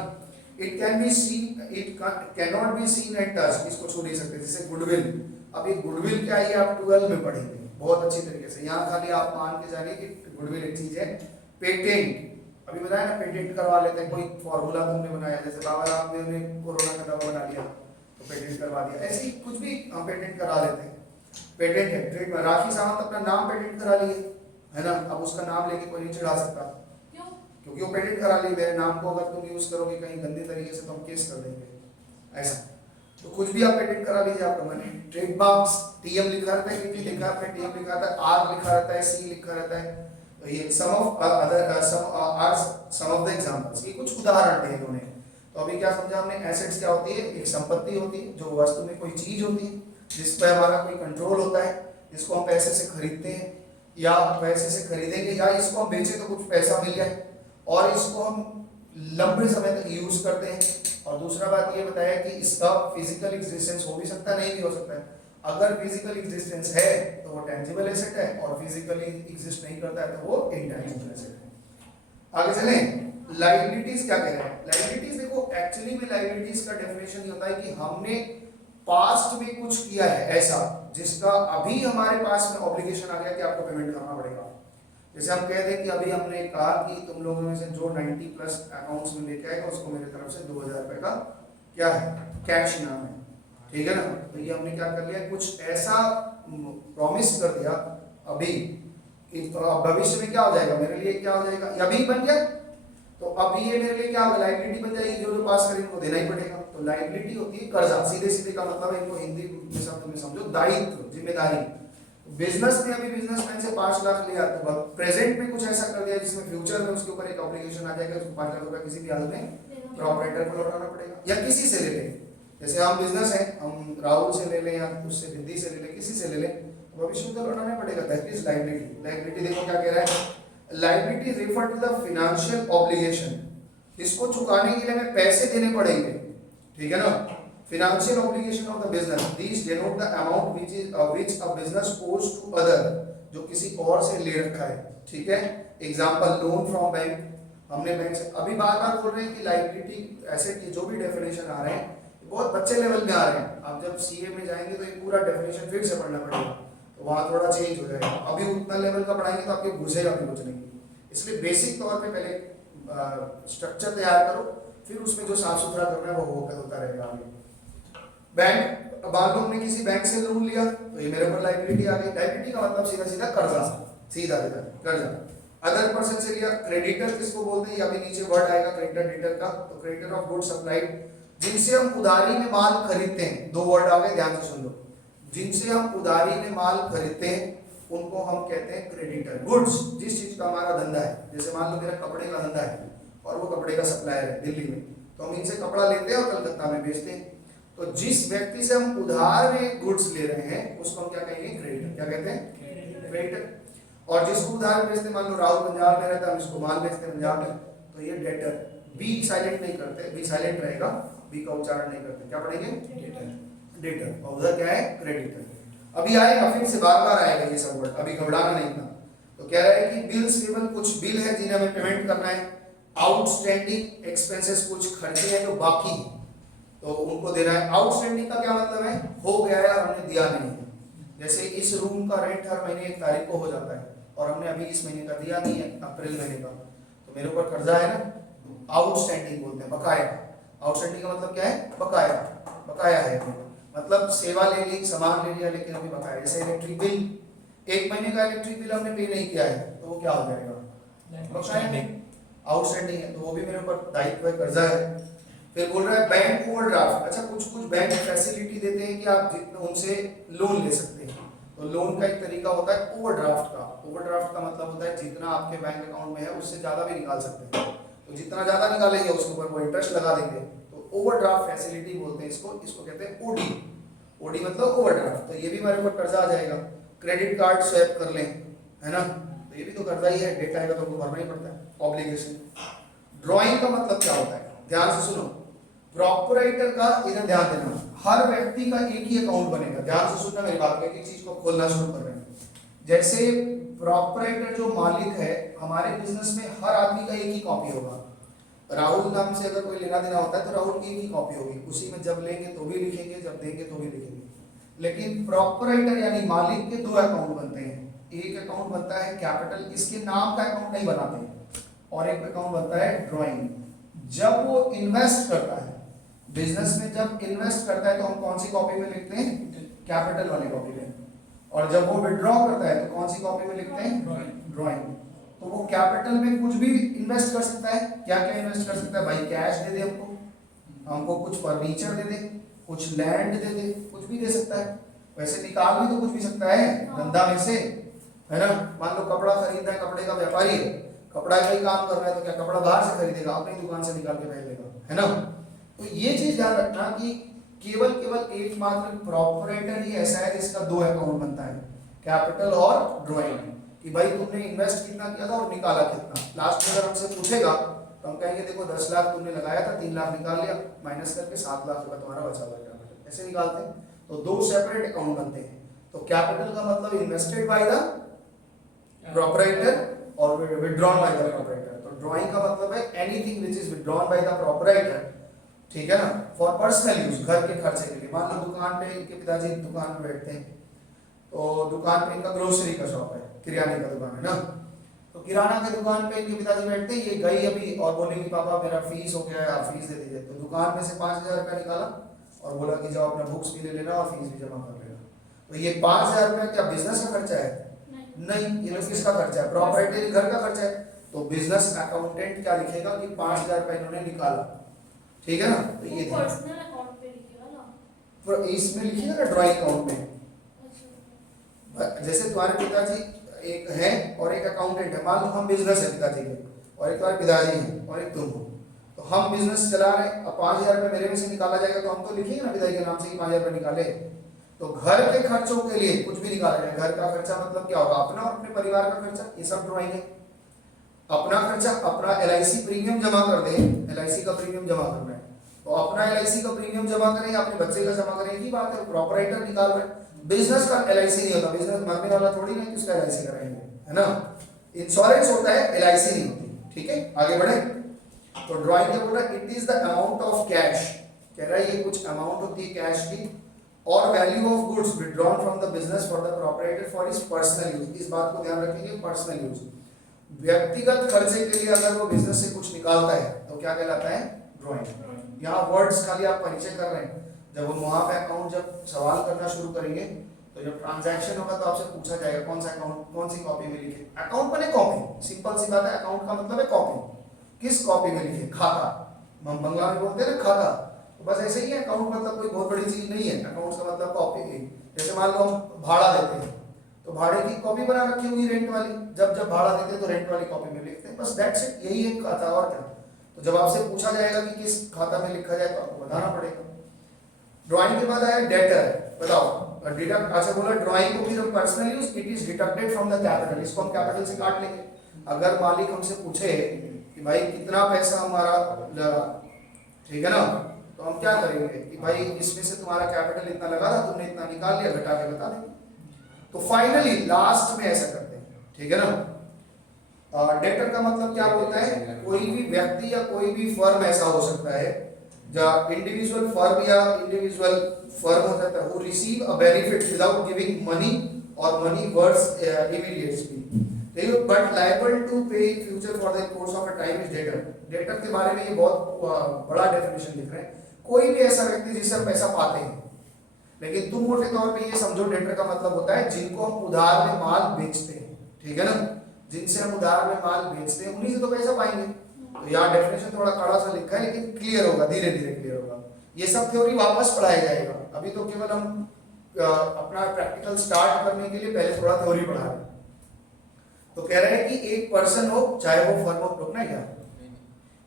It can be seen, it can not be seen and touch, इसको छू नहीं सकते, जैसे गुडविल। अब ये गुडविल क्या है, ये आप 12 में पढ़ेंगे बहुत अच्छी तरीके से, यहाँ खाली आप मान के जानिए कि गुडविल एक चीज है। पेटेंट, अभी बताया ना, पेटेंट करवा लेते हैं, कोई फॉर्मूला तुमने बनाया, जैसे बाबा रामदेव ने कोरोना का दवा बना लिया तो पेटेंट करवा दिया, ऐसे ही कुछ भी हम पेटेंट करा लेते हैं, पेटेंट है। ट्रेडमार्क, राखी सावंत अपना नाम पेटेंट करा लिए, है ना, अब उसका नाम लेके कोई नहीं चिढ़ा सकता, क्योंकि वो पेटेंट करा ली, मेरे नाम को अगर तुम यूज करोगे कहीं गंदे तरीके से तो हम केस कर देंगे, ऐसा। तो कुछ भी आप पेटेंट करा लीजिए, आपका मन है। ट्रेडमार्क्स, टीएम लिखा रहता है, टीटी लिखा है, टीएम लिखा रहता है, आर लिखा रहता है, सी लिखा रहता है, तो ये सम ऑफ द एग्जांपल्स, ये कुछ उदाहरण दिए इन्होंने। तो अभी क्या समझा हमने, एसेट्स क्या होती है, एक संपत्ति होती है, जो वस्तु में कोई चीज होती है जिस पर हमारा कोई कंट्रोल होता है, जिसको हम पैसे से खरीदते हैं या पैसे से खरीदेंगे, या इसको हम बेचे तो कुछ पैसा मिल जाए, और इसको हम लंबे समय तक यूज करते हैं। और दूसरा बात ये बताया कि इसका फिजिकल एग्जिस्टेंस हो भी सकता है, नहीं भी हो सकता है। अगर फिजिकल एग्जिस्टेंस है तो वो टेंजिबल एसेट है, और फिजिकली एग्जिस्ट नहीं करता है तो वो इंटेंजिबल एसेट है। आगे चलें, लायबिलिटीज क्या कह रहे हैं। लायबिलिटीज देखो, एक्चुअली में लायबिलिटीज का डेफिनेशन ये होता है कि हमने पास्ट में कुछ किया है ऐसा जिसका अभी हमारे पास में ऑब्लिगेशन आ गया कि आपको पेमेंट करना पड़ेगा। जैसे हम कह दें कि अभी हमने कहा कि तुम लोगों में से जो 90+ अकाउंट्स में लेके आएगा उसको मेरी तरफ से 2000 रुपए का क्या है, कैश इनाम है, ठीक है ना। तो ये हमने क्या कर लिया, कुछ ऐसा प्रॉमिस कर दिया अभी, भविष्य में क्या हो जाएगा मेरे लिए, क्या हो जाएगा, अभी बन गया तो अभी ये मेरे लिए क्या होगा, लायबिलिटी बन जाएगी, जो पास करेंगे उनको देना ही पड़ेगा। तो लायबिलिटी होती है कर्जा, सीधे सीधे का मतलब है, इनको हिंदी में शब्द में समझो, दायित्व, जिम्मेदारी। बिजनेस ने अभी बिजनेसमैन से 5 लाख लिया, तो प्रेजेंट में कुछ ऐसा कर दिया जिसमें फ्यूचर में उसके ऊपर एक ऑब्लिगेशन आ जाएगा, उसको 5 लाख रुपए किसी भी हाल में प्रॉपराइटर को लौटाना पड़ेगा, या किसी से ले लें। जैसे हम बिजनेस है, हम राहुल से ले लें या उससे रिद्धि से ले लें, किसी से ले लें, भविष्य में तो लौटाना पड़ेगा। That is liability. लायबिलिटी देखो क्या कह रहा है, liability refer to the financial obligation, इसको चुकाने के लिए हमें पैसे देने पड़ेंगे, ठीक है ना। Financial obligation of the business, these denote the amount which a business owes to other, जो किसी और से ले रखा है, ठीक है। एग्जाम्पल, लोन फ्रॉम बैंक, हमने बैंक से, अभी बार बार बोल रहे हैं कि लायबिलिटी एसेट की जो भी डेफिनेशन आ रहे हैं बहुत बच्चे लेवल में आ रहे हैं। आप जब सीए में जाएंगे तो ये पूरा डेफिनेशन फिर से पढ़ना पड़ेगा, तो वहाँ थोड़ा चेंज हो जाएगा। अभी उतना लेवल का पढ़ाएंगे तो आपके घुसेगा भी कुछ नहीं, इसलिए बेसिक तौर पे पहले स्ट्रक्चर तैयार करो, फिर उसमें जो साफ सुथरा करना है वो होता रहेगा आगे। बैंक, मान लो हमने किसी बैंक से लोन लिया तो ये मेरे ऊपर लायबिलिटी आ गई। लायबिलिटी का मतलब सीधा सीधा कर्जा, सीधा सीधा कर्जा। अदर पर्सन से लिया, क्रेडिटर किसको बोलते हैं, या भी नीचे वर्ड आएगा क्रेडिटर डेटर का, तो क्रेडिटर ऑफ गुड्स सप्लाइड, जिनसे हम उधारी में माल खरीदते हैं, 2 वर्ड आ गए, ध्यान से सुन लो। जिनसे हम उधारी में माल खरीदते हैं उनको हम कहते हैं क्रेडिटर। गुड्स, जिस चीज का हमारा धंधा है, जैसे मान लो मेरा कपड़े का धंधा है और वो कपड़े का सप्लायर है दिल्ली में, तो हम इनसे कपड़ा लेते हैं और कलकत्ता में बेचते हैं। तो जिस व्यक्ति से हम उधार में गुड्स ले रहे हैं उसको हम क्या कहेंगे? क्रेडिटर। क्या कहते हैं? क्रेडिटर। और जिसको उधार में बेचते, मान लो राहुल पंजाब में रहता है, हम इसको माल बेचते हैं पंजाब में, तो ये डेटर। बी साइलेंट नहीं करते, बी साइलेंट रहेगा, बी का उच्चारण नहीं करते। क्या पढ़ेंगे? डेटर। और उधर क्या है? क्रेडिटर। अभी आएगा, फिर से बार बार आएगा ये सब वर्ड, अभी घबराना नहीं था। तो कह रहा है कि बिल्स केवल कुछ बिल है जिन्हें हमें पेमेंट करना है, आउटस्टैंडिंग एक्सपेंसेस कुछ खर्चे हैं जो बाकी हैं तो उनको देना है। आउटस्टैंडिंग का क्या मतलब है? हो गया है और हमने दिया नहीं है। जैसे इस रूम का रेंट हर महीने 1 तारीख को हो जाता है और हमने अभी इस महीने का दिया नहीं है, अप्रैल महीने का, तो मेरे ऊपर कर्जा है ना, आउटस्टैंडिंग बोलते हैं, बकाया। आउटस्टैंडिंग का मतलब क्या है? बकाया। बकाया है, मतलब सेवा ले ली, सामान ले लिया, लेकिन अभी बकाया। जैसे इलेक्ट्रिक बिल, 1 महीने का इलेक्ट्रिक बिल हमने पे नहीं किया है, तो वो क्या हो जाएगा? बकाया, आउटस्टैंडिंग है, तो वो भी मेरे ऊपर दायित्व है, कर्जा है। फिर बोल रहा है बैंक ओवरड्राफ्ट। अच्छा, कुछ कुछ बैंक फैसिलिटी देते हैं कि आप उनसे लोन ले सकते हैं, तो लोन का एक तरीका होता है ओवरड्राफ्ट का। ओवरड्राफ्ट का मतलब होता है जितना आपके बैंक अकाउंट में है उससे ज्यादा भी निकाल सकते हैं, तो जितना ज्यादा निकालेंगे उसके ऊपर वो इंटरेस्ट लगा देंगे, तो ओवरड्राफ्ट फैसिलिटी बोलते हैं इसको। इसको कहते हैं ओडी। ओडी मतलब ओवरड्राफ्ट। तो ये भी हमारे ऊपर कर्जा आ जाएगा। क्रेडिट कार्ड स्वैप कर लें, है ना, तो ये भी तो कर्जा ही है, डेट आएगा तो भरना ही पड़ता है, ऑब्लिगेशन। ड्राइंग का मतलब क्या होता है? ध्यान से सुनो, प्रोपराइटर का, इधर ध्यान देना, हर व्यक्ति का एक ही अकाउंट बनेगा। ध्यान से सुनना मेरी बात, एक एक चीज को खोलना शुरू कर रहे हैं। जैसे प्रोपराइटर जो मालिक है, हमारे बिजनेस में हर आदमी का एक ही कॉपी होगा। राहुल नाम से अगर कोई लेना देना होता है तो राहुल की एक ही कॉपी होगी, उसी में जब लेंगे तो भी लिखेंगे, जब देंगे तो भी लिखेंगे। लेकिन प्रोपराइटर यानी मालिक के 2 अकाउंट बनते हैं। एक अकाउंट बनता है कैपिटल, इसके नाम का अकाउंट नहीं बनाते, और एक अकाउंट बनता है ड्राइंग। जब वो इन्वेस्ट करता है बिजनेस में, जब इन्वेस्ट करता है तो हम कौन सी कॉपी में लिखते हैं? कैपिटल वाली कॉपी में। और जब वो विड्रॉ करता है तो कौन सी कॉपी में लिखते हैं? ड्राइंग। तो वो कैपिटल में कुछ भी इन्वेस्ट कर सकता है। क्या क्या इन्वेस्ट कर सकता है भाई? कैश दे दे हमको, हमको कुछ फर्नीचर दे दे, कुछ लैंड दे दे, कुछ भी दे सकता है। वैसे निकाल भी तो कुछ भी सकता है धंधा में से, है ना। मान लो कपड़ा खरीदना है, कपड़े का व्यापारी है, कपड़ा का ही काम कर रहा है, तो क्या कपड़ा बाहर से खरीदेगा? अपनी दुकान से निकाल के भेज देगा, है ना। तो ये चीज ध्यान रखना कि केवल एकमात्र प्रोपराइटर ही ऐसा है जिसका 2 अकाउंट बनता है, कैपिटल और ड्राइंग। कि भाई तुमने इन्वेस्ट कितना किया था और निकाला कितना। लास्ट में अगर हमसे पूछेगा तो हम कहेंगे देखो 10 लाख तुमने लगाया था, 3 लाख निकाल लिया, माइनस करके 7 लाख रुपया तुम्हारा बचा हुआ कैपिटल। ऐसे निकालते हैं। तो 2 सेपरेट अकाउंट बनते हैं। तो कैपिटल का मतलब इन्वेस्टेड बाय द प्रोपराइटर और विथड्रॉन बाय द प्रोपराइटर। तो ड्राइंग का मतलब है anything which is withdrawn by the proprietor, ठीक है ना, फॉर पर्सनल यूज, घर के खर्चे के लिए। मान लो दुकान पे इनके पिताजी दुकान पे बैठते हैं, तो दुकान पे इनका ग्रोसरी का शॉप है, किराने का दुकान है ना, तो किराना की दुकान पे इनके पिताजी बैठते हैं। ये गई अभी और बोलेंगे पापा मेरा फीस हो गया है, आप फीस दे दीजिए। तो दुकान में से 5,000 रुपया निकाला और बोला कि जाओ अपना बुक्स भी ले लेना और फीस भी जमा कर लेना। तो ये 5,000 रुपया क्या बिजनेस का खर्चा है? नहीं, ये लोग किसका खर्चा है? प्रॉपर्टी घर का खर्चा है। तो बिजनेस अकाउंटेंट क्या लिखेगा कि 5,000 रुपया इन्होंने निकाला, ठीक है ना। तो ये पर्सनल अकाउंट पे लिखेगा ना, पर इसमें लिखिएगा ना ड्राइंग अकाउंट में। जैसे तुम्हारे पिताजी एक है और एक अकाउंटेंट है, मान लो हम बिजनेस है पिताजी के और एक तुम्हारे पिताजी है और एक तुम हो, तो हम बिजनेस चला रहे हैं। अब 5,000 रुपये मेरे में से निकाला जाएगा तो हम तो लिखेंगे ना पिताजी के नाम से कि 5,000 रुपये निकाले। तो घर के खर्चों के लिए कुछ भी निकाला जाए, घर का खर्चा मतलब क्या होगा? अपना और अपने परिवार का खर्चा, ये सब ड्राइंग है। अपना खर्चा, अपना LIC प्रीमियम जमा कर दें, LIC का प्रीमियम जमा करना है तो अपना LIC का प्रीमियम जमा करें, अपने बच्चे का जमा करें, की बात है। प्रॉपराइटर निकाल रहे हैं। बिजनेस का LIC नहीं होता, बिजनेस मरने वाला थोड़ी नहीं कि उसका LIC कराएंगे, है ना। इंश्योरेंस होता है, LIC नहीं होती, ठीक है। आगे बढ़े तो ड्राइंग क्या बोल रहा है? It is the amount of cash, कह रहा है ये कुछ अमाउंट होती है कैश की, और value of goods withdrawn from the business for the proprietor for his personal use. इस बात को ध्यान रखेंगे, पर्सनल यूज, व्यक्तिगत खर्चे के लिए अगर वो बिजनेस से कुछ निकालता है तो क्या कहलाता है? ड्राइंग। यहाँ वर्ड्स खाली आप परिचय कर रहे हैं। जब हम वहां पे अकाउंट जब सवाल करना शुरू करेंगे तो जब ट्रांजैक्शन होगा तो आपसे पूछा जाएगा कौन सा अकाउंट, कौन सी कॉपी में लिखे। अकाउंट बने कॉपी, सिंपल सी बात है। अकाउंट का मतलब है कॉपी, किस कॉपी में लिखे? खाता, हम बंगला में बोलते हैं ना खाता, तो बस ऐसे ही है। अकाउंट मतलब कोई बहुत बड़ी चीज नहीं है, अकाउंट का मतलब कॉपी। जैसे मान लो हम भाड़ा देते हैं तो भाड़े की कॉपी बना रखी होगी रेंट वाली, जब जब भाड़ा देते हैं तो रेंट वाली कॉपी में लिखते हैं, बस दैट्स इट, यही एक खाता और क्या। तो जब आपसे पूछा जाएगा कि किस खाता में लिखा जाए तो आपको बताना पड़ेगा। ड्राइंग के बाद आया डेटर, बताओ डिडक्ट, अच्छा बोला ड्राइंग को फिर हम personal use, it is deducted from the capital, इसको हम कैपिटल से काट लेंगे। अगर मालिक हमसे पूछे कि भाई कितना पैसा हमारा लगा, ठीक है ना, तो हम क्या करेंगे कि भाई इसमें से तुम्हारा कैपिटल इतना लगा था, तुमने इतना निकाल लिया, घटा के बता देंगे। तो फाइनली लास्ट में ऐसा करते हैं, ठीक है ना। डेटर का मतलब क्या बोलता है, कोई भी व्यक्ति या कोई भी फर्म ऐसा हो सकता है, जहाँ इंडिविजुअल फर्म या इंडिविजुअल फर्म हो सकता है who receive a benefit without giving money और money words immediately, but liable to pay in future for the course of a time is debtor. Debtor के बारे में ये बहुत बड़ा डेफिनेशन लिख रहे हैं, कोई भी ऐसा व्यक्ति जिससे हम पैसा पाते हैं, लेकिन तुम मोटे तौर पे ये समझो डेटर का मतलब होता है जिनको हम उधार में माल बेचते हैं, ठीक है ना, जिनसे हम उधार में माल बेचते हैं उन्हीं से तो पैसा पाएंगे। तो यहाँ डेफिनेशन थोड़ा कड़ा सा लिखा है, लेकिन क्लियर होगा, धीरे धीरे क्लियर होगा। ये सब थ्योरी वापस पढ़ाया जाएगा, अभी तो केवल हम अपना प्रैक्टिकल स्टार्ट करने के लिए पहले थोड़ा थ्योरी पढ़ा रहे हैं। तो कह रहे हैं कि एक पर्सन हो, चाहे वो फर्म हो, रुकना है क्या,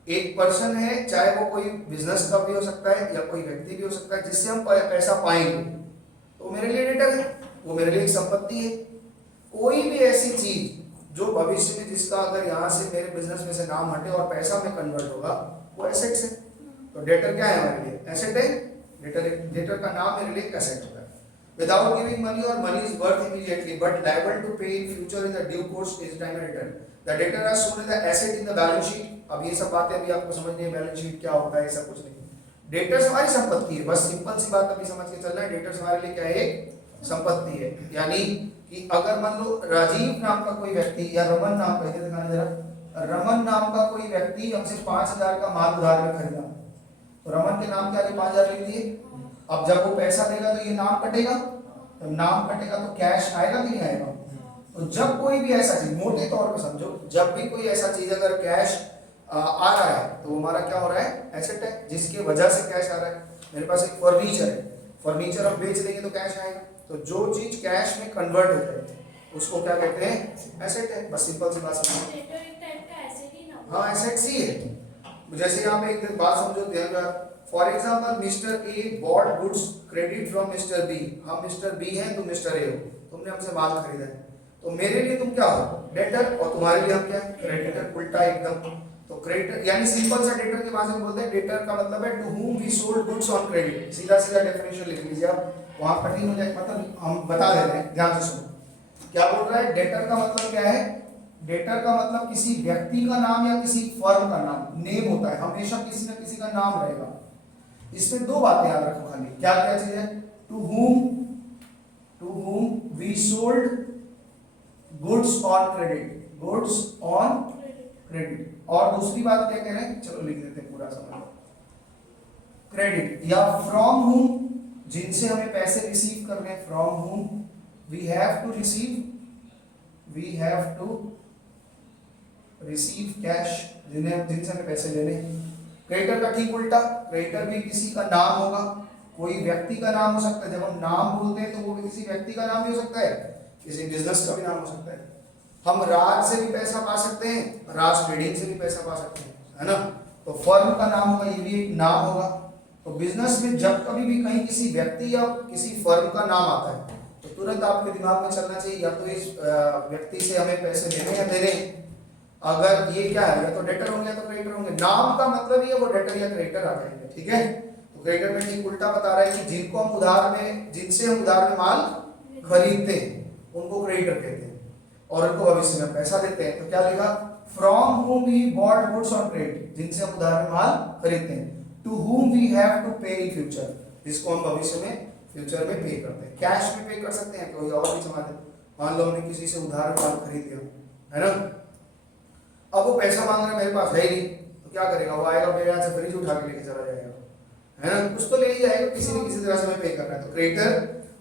एक पर्सन है, चाहे वो कोई बिजनेस का भी हो सकता है या कोई व्यक्ति भी हो सकता है, जिससे हम पैसा पाएंगे, तो मेरे लिए डेटर है, वो मेरे लिए एक संपत्ति है। कोई भी ऐसी चीज जो भविष्य में जिसका अगर यहाँ से मेरे बिजनेस में से नाम हटे और पैसा में कन्वर्ट होगा, वो एसेट्स है। तो डेटर क्या है हमारे लिए, एसेट है। डेटर का नाम मेरे लिए एसेट होता है। Without giving money or money is worth immediately, but liable to pay in future in the due course is time and return. The debtor are shown as the asset in the balance sheet. अब ये सब बातें अभी आपको समझनी है, balance sheet क्या होता है, ऐसा कुछ नहीं। डेटर्स हमारी संपत्ति है, बस सिंपल सी बात अभी समझ के चलना है। डेटर्स हमारे लिए क्या है, एक संपत्ति है। यानी कि अगर मान लो राजीव नाम का कोई व्यक्ति या रमन नाम का, दिखाने जरा, रमन नाम का कोई व्यक्ति हमसे 5000 का माल उधार में खरीदा, तो रमन के नाम के आगे 5000 लिख दिए। अब जब वो पैसा देगा तो ये नाम कटेगा, तो नाम कटेगा तो कैश आएगा कि नहीं आएगा। तो जब कोई भी ऐसा चीज, मोटे तौर पे समझो, जब भी कोई ऐसा चीज अगर कैश आ रहा है तो हमारा क्या हो रहा है, एसेट है, जिसकी वजह से कैश आ रहा है। मेरे पास एक फर्नीचर है, फर्नीचर हम बेच देंगे तो कैश आएगा। तो जो चीज कैश में कन्वर्ट हो जाए उसको क्या कहते हैं, एसेट है। बस सिंपल सी बात समझो। डेटर एक टाइप का एसेट ही ना, हाँ एसेट ही है। जैसे यहाँ पे एक बात समझो, ध्यान रख, for example mister A bought goods credit from mister B. हम मिस्टर बी हैं, तुम मिस्टर ए हो, तुमने हमसे माल खरीदा है, तो मेरे लिए तुम क्या हो, डेटर, और तुम्हारे लिए हम क्या है, क्रेडिटर। उल्टा एकदम। तो क्रेडिटर यानी सिंपल सा डेटर के भाषा में बोलते हैं, डेटर का मतलब है to whom we sold goods on credit. सीधा सीधा डेफिनेशन लिख लीजिए आप, वहां कठिन हो जाए, मतलब हम बता दे रहे हैं, ध्यान से सुनो। क्या बोल रहा है, डेटर का मतलब क्या है, डेटर का मतलब किसी व्यक्ति का नाम या किसी फर्म का नाम, नेम होता है, हमेशा किसी न किसी का नाम रहेगा। इसमें दो बातें याद रखो खाली, क्या क्या चीज है, to whom we sold goods on credit, goods on credit। और दूसरी बात क्या कह रहे हैं, चलो लिख देते हैं पूरा समझ, क्रेडिट या फ्रॉम whom, जिनसे हमें पैसे रिसीव करने, from whom we have to receive cash, जिनसे हमें पैसे लेने। क्रेडिटर का ठीक उल्टा, क्रेडिटर भी किसी का नाम होगा, कोई व्यक्ति का नाम हो सकता है। जब हम नाम बोलते हैं तो वो किसी व्यक्ति का नाम भी हो सकता है, किसी बिजनेस का भी नाम हो सकता है। हम राज से भी पैसा पा सकते हैं, राज ट्रेडिंग से भी पैसा पा सकते हैं, है ना। तो फर्म का नाम होगा, ये भी एक नाम होगा। तो बिजनेस में जब कभी भी कहीं किसी व्यक्ति या किसी फर्म का नाम आता है तो तुरंत आपके दिमाग में चलना चाहिए, या तो इस व्यक्ति से हमें पैसे लेने या देने। अगर ये क्या है, या तो डेटर होंगे या तो क्रेडिटर होंगे। नाम का मतलब ही है वो डेटर या क्रेडिटर आ जाएंगे, ठीक है। तो क्रेडिटर में ठीक उल्टा बता रहा है कि जिनको हम उधार में, जिनसे हम उधार में माल खरीदते हैं उनको क्रेडिटर कहते हैं, और उनको भविष्य में पैसा देते हैं। तो क्या लिखा, from whom we bought goods on credit, जिनसे हम उधार में माल खरीदते हैं, to whom we have to pay in future, जिसको हम भविष्य में, फ्यूचर में पे करते हैं। कैश में पे कर सकते हैं, कोई और भी समाधान, मान लो हमने किसी से उधार में माल खरीद लिया, है ना, अब वो पैसा मांग रहा है, मेरे पास है ही नहीं, तो क्या करेगा, वो आएगा मेरे यहाँ से फ्रिज उठा के लेके चला जाएगा, है ना, कुछ तो ले ही जाएगा, किसी न किसी तरह से हमें पे करना है। तो creditor,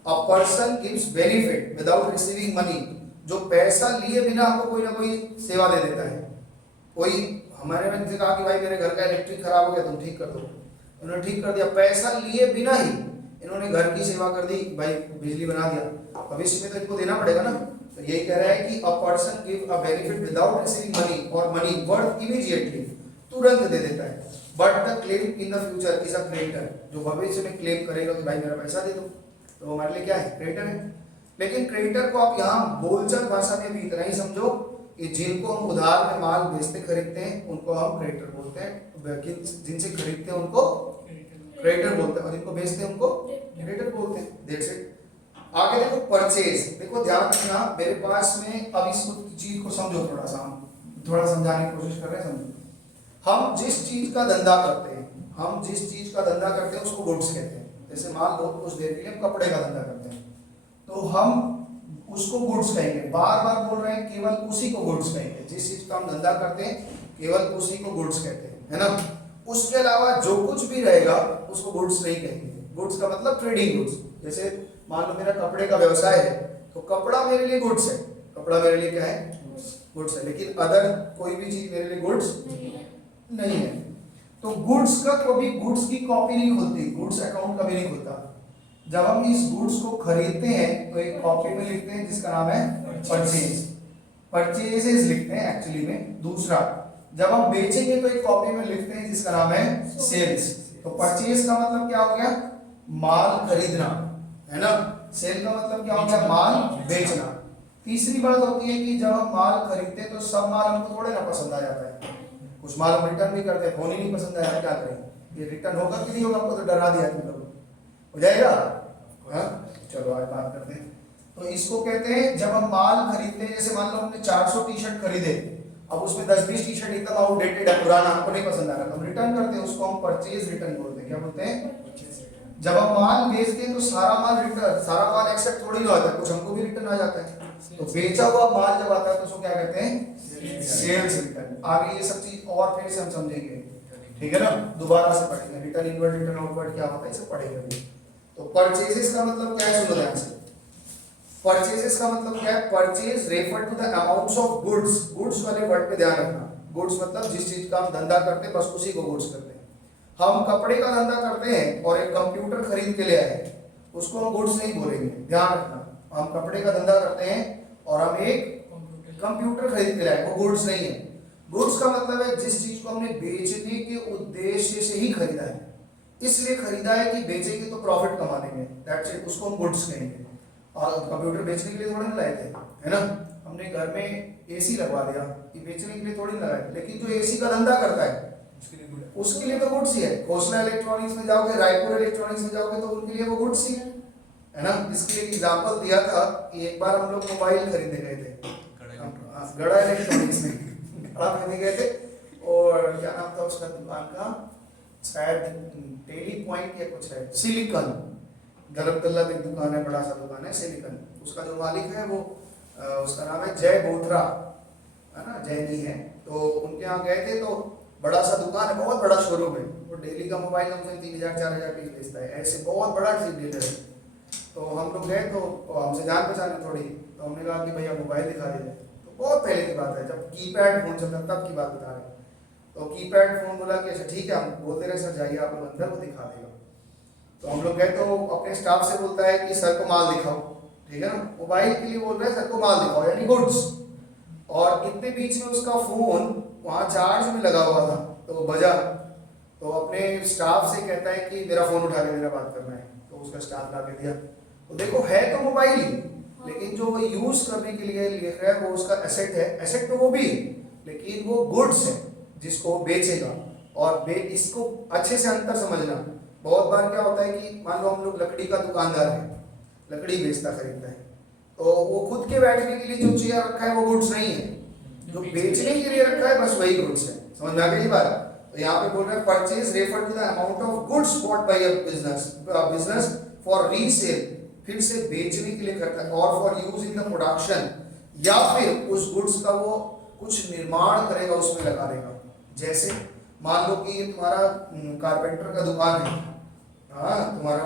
a person gives benefit without receiving money, जो पैसा लिए बिना हमको कोई ना कोई सेवा दे देता है। कोई हमारे में से कहा कि भाई मेरे घर का इलेक्ट्रिक खराब हो गया, तुम ठीक कर दो, उन्होंने ठीक कर दिया, पैसा लिए बिना ही, इन्होंने घर की सेवा कर दी, भाई बिजली बना दिया, भविष्य में तो इनको देना पड़ेगा ना। तो यही कह रहा है कि a person give a benefit without receiving money और मनी वर्थ इमीडिएटली, तुरंत दे देता है। But the claim in the future is a creditor, जो भविष्य में क्लेम करेगा कि भाई मेरा पैसा दे दो, तो हमारे लिए क्या है, क्रेडिटर है। लेकिन क्रेडिटर को आप यहाँ बोलचाल भाषा में भी इतना ही समझो कि जिनको हम उधार में माल बेचते खरीदते हैं उनको हम क्रेडिटर बोलते हैं, जिनसे खरीदते हैं उनको क्रेडिटर बोलते हैं और जिनको बेचते हैं उनको क्रेडिटर बोलते हैं। That's it. आगे देखो परचेज, देखो ध्यान रखना मेरे पास में, अब इस चीज को समझो थोड़ा सा, हम थोड़ा समझाने की कोशिश कर रहे हैं, समझो। हम जिस चीज का धंधा करते हैं, हम जिस चीज का धंधा करते हैं उसको गुड्स कहते हैं। जैसे मान लो कुछ देर के लिए हम कपड़े का धंधा करते हैं तो हम उसको गुड्स कहेंगे, बार बार बोल रहे हैं केवल उसी को गुड्स कहेंगे, जिस चीज का हम धंधा करते हैं केवल उसी को गुड्स कहते हैं, है ना। उसके अलावा जो कुछ भी रहेगा उसको गुड्स नहीं कहेंगे। गुड्स का मतलब ट्रेडिंग गुड्स। जैसे मान लो मेरा कपड़े का व्यवसाय है तो कपड़ा मेरे लिए गुड्स है, कपड़ा मेरे लिए क्या है, गुड्स है। लेकिन अदर कोई भी चीज मेरे लिए गुड्स नहीं है। तो गुड्स का कभी गुड्स की कॉपी नहीं खुलती, गुड्स अकाउंट कभी नहीं खुलता। जब हम इस गुड्स को खरीदते हैं तो एक कॉपी में लिखते हैं जिसका नाम है परचेज, परचेजेस लिखते हैं एक्चुअली में। दूसरा, जब हम बेचेंगे तो एक कॉपी में लिखते हैं जिसका नाम है सेल्स। तो परचेज का मतलब क्या हो गया, माल खरीदना, है ना। सेल का मतलब क्या हो गया, माल बेचना। तीसरी बात होती है कि जब हम माल खरीदते हैं तो सब माल हमको थोड़े ना पसंद आ जाता है, कुछ माल हम रिटर्न भी करते हैं, फोन ही नहीं पसंद आया, क्या करें, ये रिटर्न होगा कि नहीं होगा, आपको तो डरा दिया तुम लोग, हो जाएगा। हाँ चलो आज बात करते हैं। तो इसको कहते हैं जब हम माल खरीदते हैं, जैसे मान लो हमने 400 टी शर्ट खरीदे, अब उसमें 10-20 टी शर्ट एकदम आउटडेटेड है, पुराना, हमको नहीं पसंद आ रहा, तो हम रिटर्न करते हैं, उसको हम परचेज रिटर्न बोलते हैं। क्या बोलते हैं, जब हम माल बेचते हैं तो सारा माल रिटर्न, सारा माल एक्सेप्ट थोड़ी ना होता है, कुछ हमको भी रिटर्न आ जाता है। तो बेचा हुआ माल जब आता है तो उसको क्या कहते हैं, सेल्स रिटर्न। आगे ये सब चीज और फिर से हम समझेंगे, ठीक है ना, दोबारा से पढ़ेंगे, रिटर्न इनवर्ड रिटर्न आउटवर्ड क्या होता है इसे पढ़ेंगे। तो परचेजेस का मतलब क्या है, सुनो ध्यान से। परचेजेस का मतलब क्या है, purchase refer to the amounts of goods, goods वाले वर्ड पे ध्यान रखना। गुड्स मतलब जिस चीज का हम धंधा करते हैं बस उसी को गुड्स कहते हैं। हम कपड़े का धंधा करते हैं और एक कंप्यूटर खरीद के ले आए, उसको हम गुड्स नहीं बोलेंगे, ध्यान रखना। हम कपड़े का धंधा करते हैं और हम एक कंप्यूटर खरीद के लाए, वो गुड्स नहीं है। गुड्स का मतलब है जिस चीज को हमने बेचने के उद्देश्य से ही खरीदा है, इसलिए खरीदा है कि बेचेंगे तो प्रॉफिट कमा लेंगे, दैट्स इट, उसको हम गुड्स कहेंगे। और कंप्यूटर बेचने के लिए थोड़ी ना लाए थे, है ना। हमने घर में एसी लगवा दिया, ये बेचने के लिए थोड़ी ना लगाए, लेकिन जो एसी का धंधा करता है उसके लिए तो गुड्स ही है। खोसला इलेक्ट्रॉनिक्स में जाओगे, रायपुर इलेक्ट्रॉनिक्स में जाओगे तो उनके लिए वो गुड्स ही है ना। इसके लिए एग्जांपल दिया था कि एक बार हम लोग मोबाइल खरीदने गए थे गड़ा इलेक्ट्रॉनिक्स में, गड़ा खरीदने गए थे, और क्या नाम था उसका दुकान का, शायद टेली पॉइंट या कुछ है, सिलिकॉन, गलत एक दुकान है, बड़ा सा दुकान है सिलिकॉन। उसका जो मालिक है वो उसका नाम है जय बोथरा, है ना, जय जी है। तो उनके यहाँ गए थे, तो बड़ा सा दुकान है, बहुत बड़ा शोरूम है, वो डेली का मोबाइल कम से कम 3000-4000 पीस बेचता है, ऐसे बहुत बड़ा डीलर है। तो हम लोग गए तो हमसे जान पहचान है थोड़ी, तो हमने कहा कि भैया मोबाइल दिखा दीजिए। तो बहुत पहले की बात है, जब कीपैड फोन चलता तब की बात बता रहे हैं। तो कीपैड फोन बोला कि अच्छा ठीक है, हम बोलते रहे सर जाइए आप लोग अंदर, वो दिखा देगा। तो हम लोग गए तो अपने स्टाफ से बोलता है कि सर को माल दिखाओ, ठीक है ना, मोबाइल के लिए बोल रहे हैं सर को माल दिखाओ, यानी गुड्स। और इतने बीच में उसका फोन वहाँ चार्ज में लगा हुआ था, तो वो बजा, तो अपने स्टाफ से कहता है कि मेरा फोन उठा के मेरा बात करना है, तो उसका स्टाफ ला के दिया। तो देखो है तो मोबाइल ही, लेकिन जो वो यूज करने के लिए लिख रहा है वो उसका एसेट है, एसेट तो वो भी है, लेकिन वो गुड्स है जिसको वो बेचेगा। और इसको अच्छे से अंतर समझना। बहुत बार क्या होता है कि मान लो हम लोग लकड़ी का दुकानदार है, लकड़ी बेचता खरीदता है, तो वो खुद के बैठने के लिए जो चेयर रखा है वो गुड्स नहीं है, जो बेचने के लिए रखा है बस वही गुड्स है। समझ में आ गई बात। तो यहाँ पे बोल रहे हैं purchase refer to the amount of goods bought by a business for resale, फिर से बेचने के लिए करता है, और for use in the production, या फिर उस गुड्स का वो कुछ निर्माण करेगा, उसमें लगा देगा। जैसे मान लो कि ये तुम्हारा कारपेंटर का दुकान है, हाँ तुम्हारा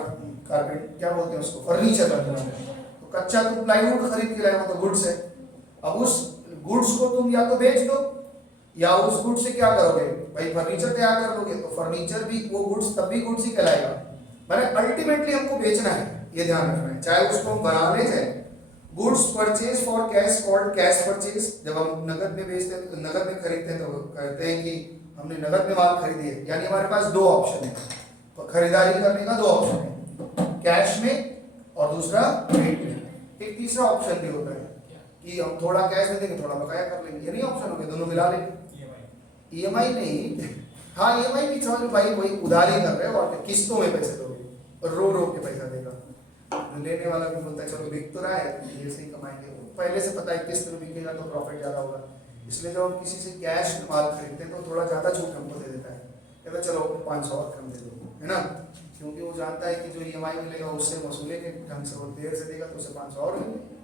कारपेंटर क्या बोलते हैं उसको, फर्नीचर का दुकान है, तो कच्चा तुम प्लाईवुड खरीद के लाए हो तो गुड्स है। अब उस गुड्स को तुम या तो बेच दो या उस गुड्स से क्या करोगे भाई, फर्नीचर तैयार कर लोगे, तो फर्नीचर भी वो गुड्स तब भी गुड्स ही कहलाएगा। मैंने अल्टीमेटली हमको बेचना है, ये ध्यान रखना है, चाहे उसको हम बनाने जाए। Goods purchase for cash called cash purchase. जब हम नगद में बेचते हैं, नगद में खरीदते हैं तो कहते हैं कि हमने नगद में माल खरीदी है। यानी हमारे पास दो ऑप्शन है, तो खरीदारी करने का दो ऑप्शन है, कैश में और दूसरा क्रेडिट में। एक तीसरा ऑप्शन भी होता है कि हम थोड़ा कैश में देंगे, थोड़ा बकाया कर लेंगे। ये नहीं ऑप्शन हो गया, दोनों मिला लेंगे। ईएमआई नहीं, हाँ ईएमआई भी समझ लो भाई, वही उधारी कर रहे हो और किस्तों में पैसे दोगे और रो के पैसा देगा। लेने वाला भी बोलता है चलो बिक तो रहा है, ये से ही कमाएंगे। पहले से पता है किस्त में बिकेगा तो प्रॉफिट ज़्यादा होगा, इसलिए जब हम किसी से कैश में माल खरीदते हैं तो थोड़ा ज़्यादा छूट हमको दे देता है, कहता चलो 500 और कम दे दो, है ना, क्योंकि वो जानता है कि जो ईएमआई मिलेगा उससे वसूलेंगे ढंग से, वो देर से देगा तो उसे 500 और मिलेंगे।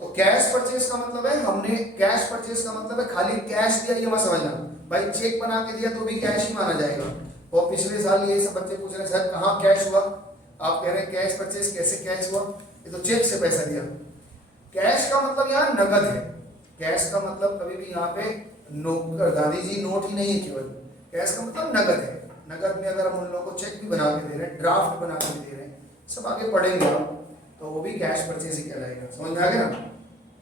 तो कैश परचेज का मतलब है, हमने कैश परचेज का मतलब है खाली कैश दिया, ये मत समझना भाई, चेक बना के दिया तो भी कैश ही माना जाएगा। और पिछले साल ये सब बच्चे पूछ रहे हैं सर कहाँ कैश हुआ, आप कह रहे हैं कैश परचेज कैसे कैश हुआ, ये तो चेक से पैसा दिया। कैश का मतलब यहाँ नगद है, कैश का मतलब कभी भी यहाँ पे गांधी जी नोट ही नहीं है केवल, कैश का मतलब नगद है। नगद में अगर हम उन लोगों को चेक भी बना के दे रहे हैं, ड्राफ्ट बना के दे रहे हैं, सब आगे पढ़ेंगे आप, तो वो भी कैश परचेज ही कहलाएगा। समझ में आ गया ना।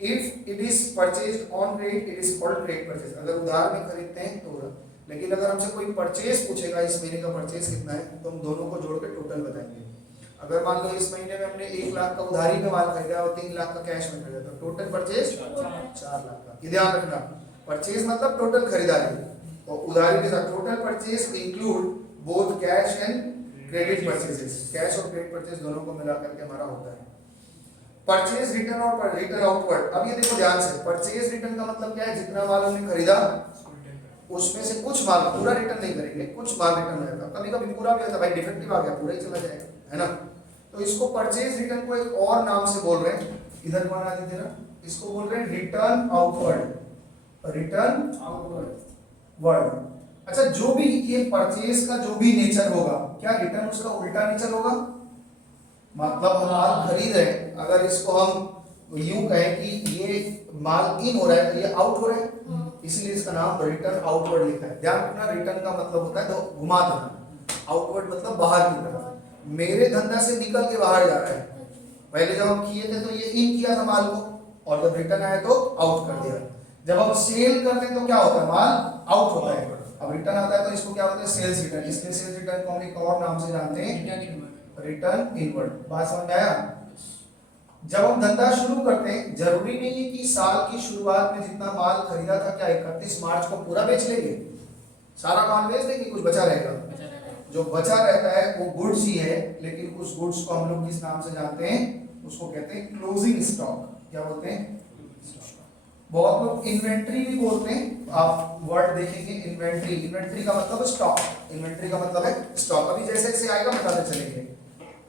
If it is purchase on credit it is called credit purchase. अगर उधार में खरीदते हैं तो, लेकिन अगर हमसे कोई परचेज पूछेगा इस महीने का परचेज कितना है, तो हम दोनों को जोड़ के टोटल बताएंगे। अगर मान लो इस महीने में हमने 1 लाख का उधारी में माल खरीदा और 3 लाख का कैश में खरीदा, तो टोटल परचेज 4 लाख का। ये ध्यान रखना, परचेज मतलब टोटल खरीदारी, और उधारी के साथ total purchase include both cash and credit purchases. Cash और क्रेडिट परचेज दोनों को मिला करके हमारा होता है परचेज रिटर्न और रिटर्न आउटवर्ड। अब ये देखो ध्यान से, परचेज रिटर्न का मतलब क्या है, जितना माल हमने खरीदा उसमें से कुछ माल, पूरा रिटर्न नहीं करेंगे, कुछ माल रिटर्न हो जाता, कभी कभी पूरा भी होता है भाई, डिफेक्टिव आ गया पूरा ही चला जाएगा, है ना। तो इसको परचेज रिटर्न को एक और नाम से बोल रहे हैं, इधर बना देते ना, इसको बोल रहे हैं रिटर्न आउटवर्ड। Return outward. अच्छा, जो भी ये परचेज का जो भी नेचर होगा, क्या रिटर्न उसका उल्टा नेचर होगा? मतलब हम माल खरीद रहे हैं, अगर इसको हम यूं कहें कि ये माल इन हो रहा है तो ये आउट हो रहा है, इसलिए इसका नाम रिटर्न आउटवर्ड लिखा है। ध्यान रखना, रिटर्न का मतलब होता है तो घुमा देना, आउटवर्ड मतलब बाहर की तरफ। मेरे धंधा से निकल के बाहर जा रहा है, पहले जब हम किए थे तो ये इन किया था माल को, और जब रिटर्न आया तो आउट कर दिया। जब हम सेल करते हैं तो क्या होता है, माल आउट होता है, अब रिटर्न आता है तो इसको क्या बोलते हैं, सेल्स रिटर्न। इसलिए सेल्स रिटर्न को हम एक और नाम से जानते हैं, रिटर्न इनवर्ड। बात समझ में आया? जब हम धंधा शुरू करते हैं, जरूरी नहीं है कि साल की शुरुआत में जितना माल खरीदा था क्या 31 मार्च को पूरा बेच लेंगे, सारा माल बेच देंगे, कुछ बचा रहेगा। जो बचा रहता है वो गुड्स ही है, लेकिन उस गुड्स को हम लोग किस नाम से जानते हैं, उसको कहते हैं क्लोजिंग स्टॉक। क्या बोलते हैं? बहुत लोग इन्वेंट्री भी बोलते हैं, आप वर्ड देखेंगे इन्वेंट्री। इन्वेंट्री का मतलब स्टॉक, इन्वेंट्री का मतलब है स्टॉक। अभी जैसे जैसे आएगा बताते चलेंगे।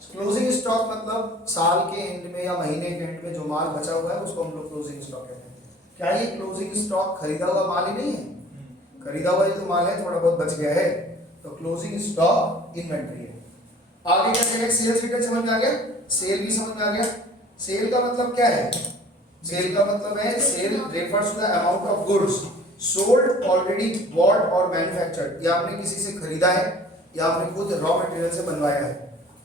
क्लोजिंग स्टॉक मतलब साल के एंड में या महीने के एंड में जो माल बचा हुआ है उसको हम लोग क्लोजिंग स्टॉक कहते हैं। क्या ये क्लोजिंग स्टॉक खरीदा हुआ माल ही नहीं है? खरीदा हुआ जो माल है थोड़ा बहुत बच गया है, तो क्लोजिंग स्टॉक इन्वेंट्री है। आगे का चलें, सेल्स रिटर्न समझ में आ गया, सेल भी समझ में आ गया। सेल का मतलब क्या है? सेल का मतलब है, sale refers to the amount of goods sold already bought और मैन्युफैक्चर्ड। या आपने किसी से खरीदा है या आपने खुद रॉ मटेरियल से बनवाया है,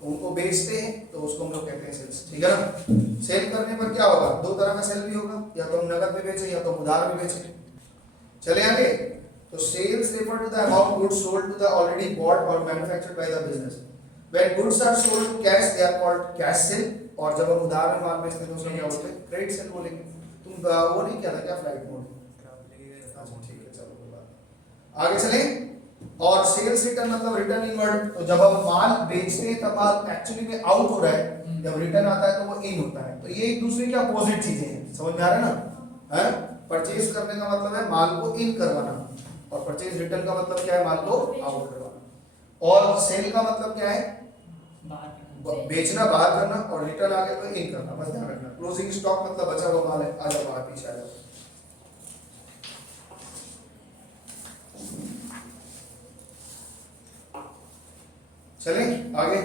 तो उनको बेचते हैं तो उसको हम लोग कहते हैं सेल्स। ठीक है ना। सेल करने पर क्या होगा, दो तरह का सेल भी होगा, या तो हम नकद में बेचें या तो उधार में बेचें। चले आगे, तो sales refer to the amount goods sold to the already bought और manufactured by the business. When goods are sold to cash they are called cash sale, और जब हम उधार में माल बेचते हैं तो उसको क्या बोलते हैं, क्रेडिट सेल बोलेंगे। तुम वो नहीं किया था क्या फ्लाइट मोड? अच्छा ठीक है, चलो कोई बात। आगे चलें। और सेल्स रिटर्न मतलब रिटर्न इनवर्ड। तो जब हम माल बेचते हैं तब माल एक्चुअली में आउट हो रहा है, जब रिटर्न आता है तो वो इन होता है। तो ये एक दूसरे की अपोजिट चीजें हैं, समझ में आ रहा है ना। है परचेज करने का मतलब है माल को इन करवाना, और परचेज रिटर्न का मतलब क्या है, माल को आउट करवाना। और सेल का मतलब क्या है, बेचना बाहर करना, और रिटर्न आ गया तो इन करना, बस ध्यान रखना। क्लोजिंग स्टॉक मतलब बचा हुआ माल है, आ जाओ बाहर पीछे आ जाओ। चलें आगे।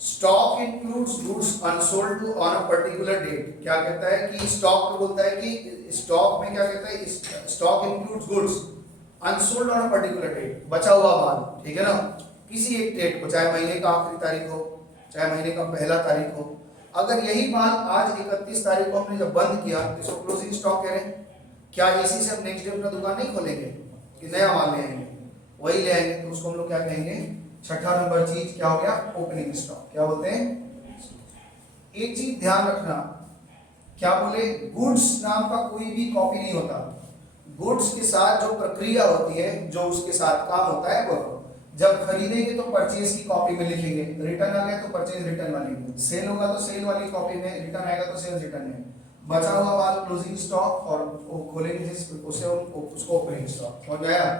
Stock includes goods unsold to on a particular date. क्या कहता है कि स्टॉक को बोलता है कि स्टॉक में क्या कहता है, stock includes goods unsold on a particular date, बचा हुआ माल। ठीक है ना। किसी एक डेट को, चाहे महीने का आखिरी तारीख हो, चाहे महीने का पहला तारीख हो, अगर यही माल आज 31 तारीख को हमने जब बंद किया तो इसको क्लोजिंग स्टॉक कह रहे हैं। क्या इसी से हम नेक्स्ट डे अपना दुकान नहीं खोलेंगे कि नया माल ले आएंगे? वही ले आएंगे, तो उसको हम लोग क्या कहेंगे? छठा नंबर चीज क्या हो गया? Opening stock. क्या बोलते हैं? एक चीज ध्यान रखना, क्या बोले? गुड्स नाम का कोई भी कॉपी नहीं होता। गुड्स के साथ जो प्रक्रिया होती है, जो उसके साथ काम होता है, वो जब खरीदेंगे तो परचेज की कॉपी में लिखेंगे, रिटर्न आ गया तो परचेज रिटर्न वाली में, सेल होगा तो सेल वाली कॉपी में, रिटर्न आएगा तो सेल रिटर्न में, बचा हुआ माल क्लोजिंग स्टॉक, और वो खोलेंगे उसे उसको ओपनिंग स्टॉक। समझ में आया?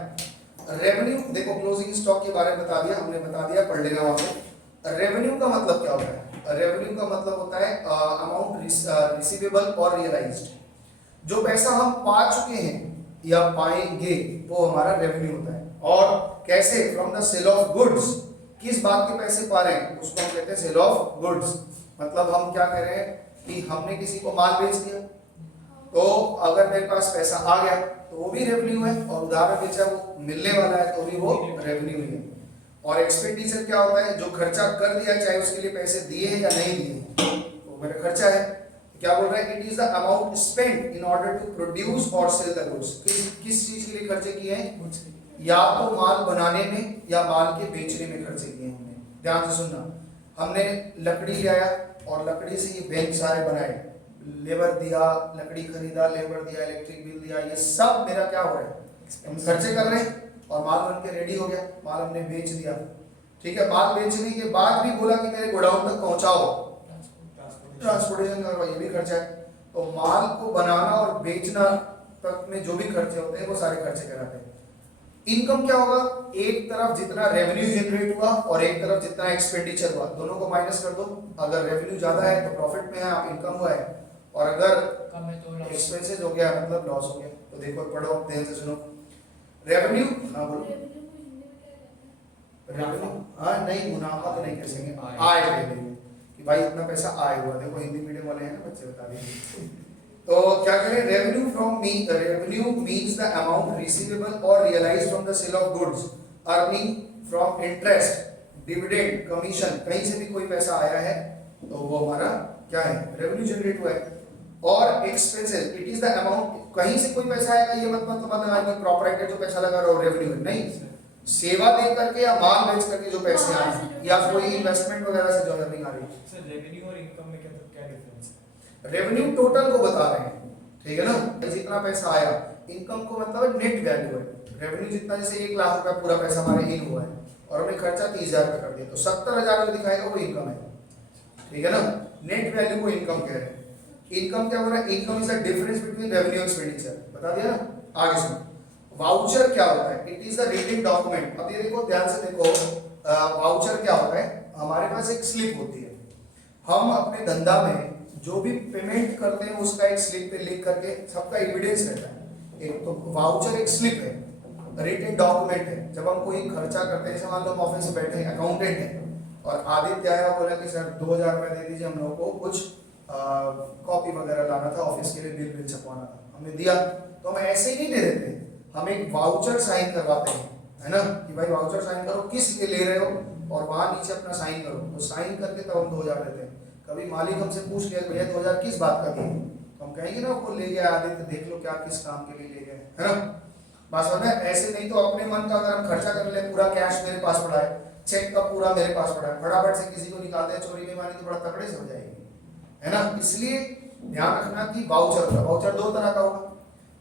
रेवेन्यू देखो, क्लोजिंग स्टॉक के बारे में बता दिया हमने, बता दिया, पढ़ लेना वहां पे। रेवेन्यू का मतलब क्या होता है? रेवेन्यू का मतलब होता है अमाउंट रिसीवेबल और रियलाइज्ड। जो पैसा हम पा चुके हैं या पाएंगे वो हमारा रेवेन्यू होता है। और कैसे? From the sale of goods. किस बात के पैसे पा रहे हैं उसको हम कहते हैं सेल ऑफ गुड्स। मतलब हम क्या कर रहे हैं कि हमने किसी को माल बेच दिया, तो अगर मेरे पास पैसा आ गया तो वो भी रेवेन्यू है, और उधार में बेचा वो मिलने वाला है तो भी वो रेवेन्यू है। और एक्सपेंडिचर क्या होता है? जो खर्चा कर दिया, चाहे उसके लिए पैसे दिए हैं या नहीं दिए, वो मेरा खर्चा है। क्या बोल रहा है? It is the amount spent in order to produce और सेल द गुड्स। किस चीज के लिए खर्चे किए हैं? या तो माल बनाने में या माल के बेचने में खर्चे किए हैं हमने। ध्यान से सुनना, हमने लकड़ी ले आया और लकड़ी से ये बेंच सारे बनाए, लेबर दिया, लकड़ी खरीदा, लेबर दिया, इलेक्ट्रिक बिल दिया, ये सब मेरा क्या हो रहा है? हम खर्चे कर रहे हैं, और माल बन के रेडी हो गया, माल हमने बेच दिया। ठीक है, माल बेचने के बाद भी बोला कि मेरे गोडाउन तक पहुंचाओ, ट्रांसपोर्टेशन का ये भी खर्चा है। तो माल को बनाना और बेचना तक में जो भी खर्चे होते हैं वो सारे खर्चे कराते हैं। इनकम क्या होगा? एक तरफ जितना रेवेन्यू जनरेट हुआ और एक तरफ जितना एक्सपेंडिचर हुआ, दोनों को माइनस कर दो। अगर रेवेन्यू ज्यादा है तो प्रॉफिट में है, आप इनकम हुआ है, और अगर कम है तो एक्सपेंसेस हो गया मतलब लॉस हो गया। तो देखो, पढ़ो ध्यान से सुनो। रेवेन्यू, हाँ बोलो। रेवेन्यू को हिंदी में क्या कहते हैं? रेवेन्यू, हाँ नहीं, मुनाफा तो नहीं कह सकेंगे, आय कह देंगे कि भाई इतना पैसा आय हुआ। देखो हिंदी मीडियम वाले हैं ना बच्चे, बता देंगे। तो क्या करें? Revenue from revenue means the amount receivable और realised from the sale of goods, earning from interest, dividend, commission, कहीं से भी कोई पैसा आया है तो वो हमारा क्या है? रेवेन्यू जनरेट हुआ है। और expenses, it is the amount, कहीं से कोई पैसा आएगा ये मत मतलब कि प्रॉपराइटर जो पैसा लगा रहा हो रेवेन्यू है, नहीं। सेवा दे करके या माल बेच करके जो पैसे आ रहे हैं, या कोई इन्वेस्टमेंट वगैरह से जो अर्निंग आ रही है। सर रेवेन्यू और इनकम में क्या डिफरेंस है? रेवेन्यू टोटल को बता रहे हैं, ठीक है ना, जितना पैसा आया। इनकम को मतलब नेट वैल्यू है। रेवेन्यू जितना, जैसे 1 लाख रुपया पूरा पैसा हमारे इन हुआ है और हमने खर्चा 30,000 रुपया कर दिया, तो 70,000 में दिखाएगा वो इनकम है, ठीक है ना। नेट वैल्यू को इनकम कह रहे हैं। इनकम क्या हो रहा है? Income is the difference between revenue और एक्सपेंडिचर, बता दिया ना। आगे सुनो, वाउचर क्या होता है? It is the written document. अब ये देखो, ध्यान से देखो, वाउचर क्या होता है? हमारे पास एक स्लिप होती है, हम अपने धंधा में जो भी पेमेंट करते हैं उसका एक स्लिप पे लिख करके सबका एविडेंस रहता है। एक तो वाउचर एक स्लिप है, रिटेन डॉक्यूमेंट है। जब हम कोई खर्चा करते हैं, जैसे मान लो हम ऑफिस में बैठे हैं, अकाउंटेंट है, और आदित्य आया बोला कि सर 2,000 रुपये दे दीजिए, हम लोगों को कुछ कॉपी वगैरह लाना था ऑफिस के लिए, बिल छपवाना था, हमने दिया। तो हम ऐसे ही नहीं दे देते, हम एक वाउचर साइन करवाते हैं, है ना, कि भाई वाउचर साइन करो, किस लिए ले रहे हो, और वहां नीचे अपना साइन करो। तो साइन करके तब हम 2,000 देते हैं। कभी मालिक हमसे पूछ लिया भैया 2,000 किस बात का दिए, तो हम कहेंगे ना वो ले गया आदित्य, देख लो क्या किस काम के लिए ले गए, है ना। बात समझ में? ऐसे नहीं तो अपने मन का अगर हम खर्चा कर ले, पूरा कैश मेरे पास पड़ा है, चेक का पूरा मेरे पास पड़ा है, फटाफट से किसी को निकालते हैं, चोरी बेईमानी तो बड़ा तगड़े से हो जाएगी, है ना। इसलिए ध्यान रखना कि वाउचर का, वाउचर 2 तरह का होगा,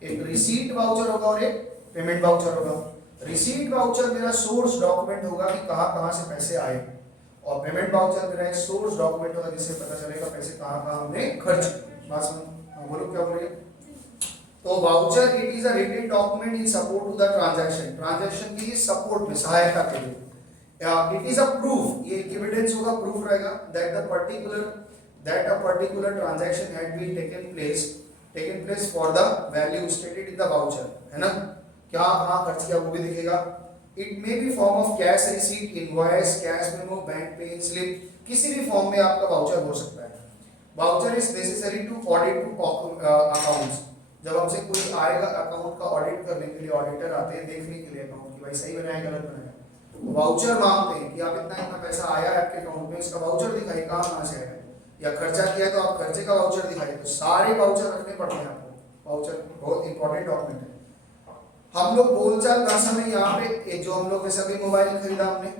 एक रिसीट वाउचर होगा और एक पेमेंट वाउचर होगा। रिसीट वाउचर मेरा सोर्स डॉक्यूमेंट होगा कि कहां से पैसे आए, और पेमेंट वाउचर मेरा एक सोर्स डॉक्यूमेंट होगा जिससे पता चलेगा पैसे कहां हमने खर्च किए। बात समझ? बोलो क्या बोल रही है? तो voucher it is a written document in support to the transaction, transaction की सपोर्ट में, सहायता के लिए। इट इज अ प्रूफ, ये एविडेंस होगा, प्रूफ रहेगा that a particular transaction had been taken place for the value stated in the voucher, है ना। क्या कहाँ खर्च किया वो भी दिखेगा। It may be form of cash receipt, invoice, cash memo, bank pay slip, किसी भी फॉर्म में आपका वाउचर हो सकता है। Voucher is necessary to audit to accounts. जब हमसे कोई आएगा अकाउंट का ऑडिट करने के लिए, ऑडिटर आते हैं देखने के लिए अकाउंट की भाई सही बनाया गलत बनाया, वाउचर मांगते हैं कि आप इतना इतना पैसा आया है आपके अकाउंट में, इसका वाउचर दिखाइए कहाँ से आया है, या खर्चा किया है तो आप खर्चे का वाउचर दिखाइए। तो सारे वाउचर रखने पड़ते हैं आपको। वाउचर बहुत इंपॉर्टेंट डॉक्यूमेंट है। हम लोग बोलचाल भाषा में यहाँ पे जो हम लोग जैसे अभी मोबाइल खरीदा हमने,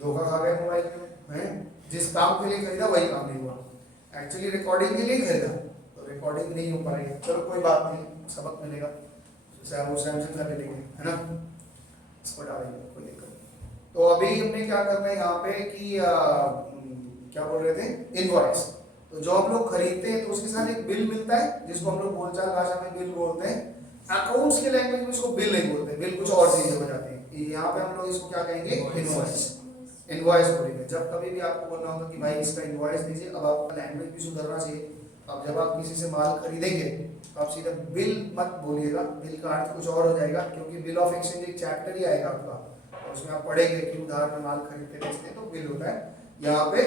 धोखा खा गए मोबाइल में, हैं जिस काम के लिए खरीदा वही काम नहीं हुआ, एक्चुअली रिकॉर्डिंग के लिए खरीदा तो रिकॉर्डिंग नहीं हो पाएगी। चलो कोई बात नहीं, सबक मिलेगा। जैसे वो सैमसंग का ले लेंगे, है ना, इसको डालेंगे, कोई दिक्कत नहीं। तो अभी हमने क्या करना है यहाँ पे कि क्या बोल रहे थे, इनवॉइस। तो जो हम लोग खरीदते हैं तो उसके साथ एक बिल मिलता है जिसको हम लोग बोलचाल भाषा में बिल बोलते हैं। अकाउंट्स के लैंग्वेज में इसको बिल नहीं बोलते, बिल कुछ और चीजें हो जाती है। यहाँ पे हम लोग इसको क्या कहेंगे, इनवॉइस। इनवॉइस बोलेंगे। जब कभी भी आपको बोलना होगा कि भाई इसका इनवॉइस दीजिए, अब आपका लैंग्वेज भी सुधरना चाहिए। अब जब आप किसी से माल खरीदेंगे तो आप सीधा बिल मत बोलिएगा, बिल का अर्थ कुछ और हो जाएगा, क्योंकि बिल ऑफ एक्सचेंज एक चैप्टर ही आएगा आपका और उसमें आप पढ़ेंगे कि उधार में माल खरीदते बेचते तो बिल होता है, यहाँ पे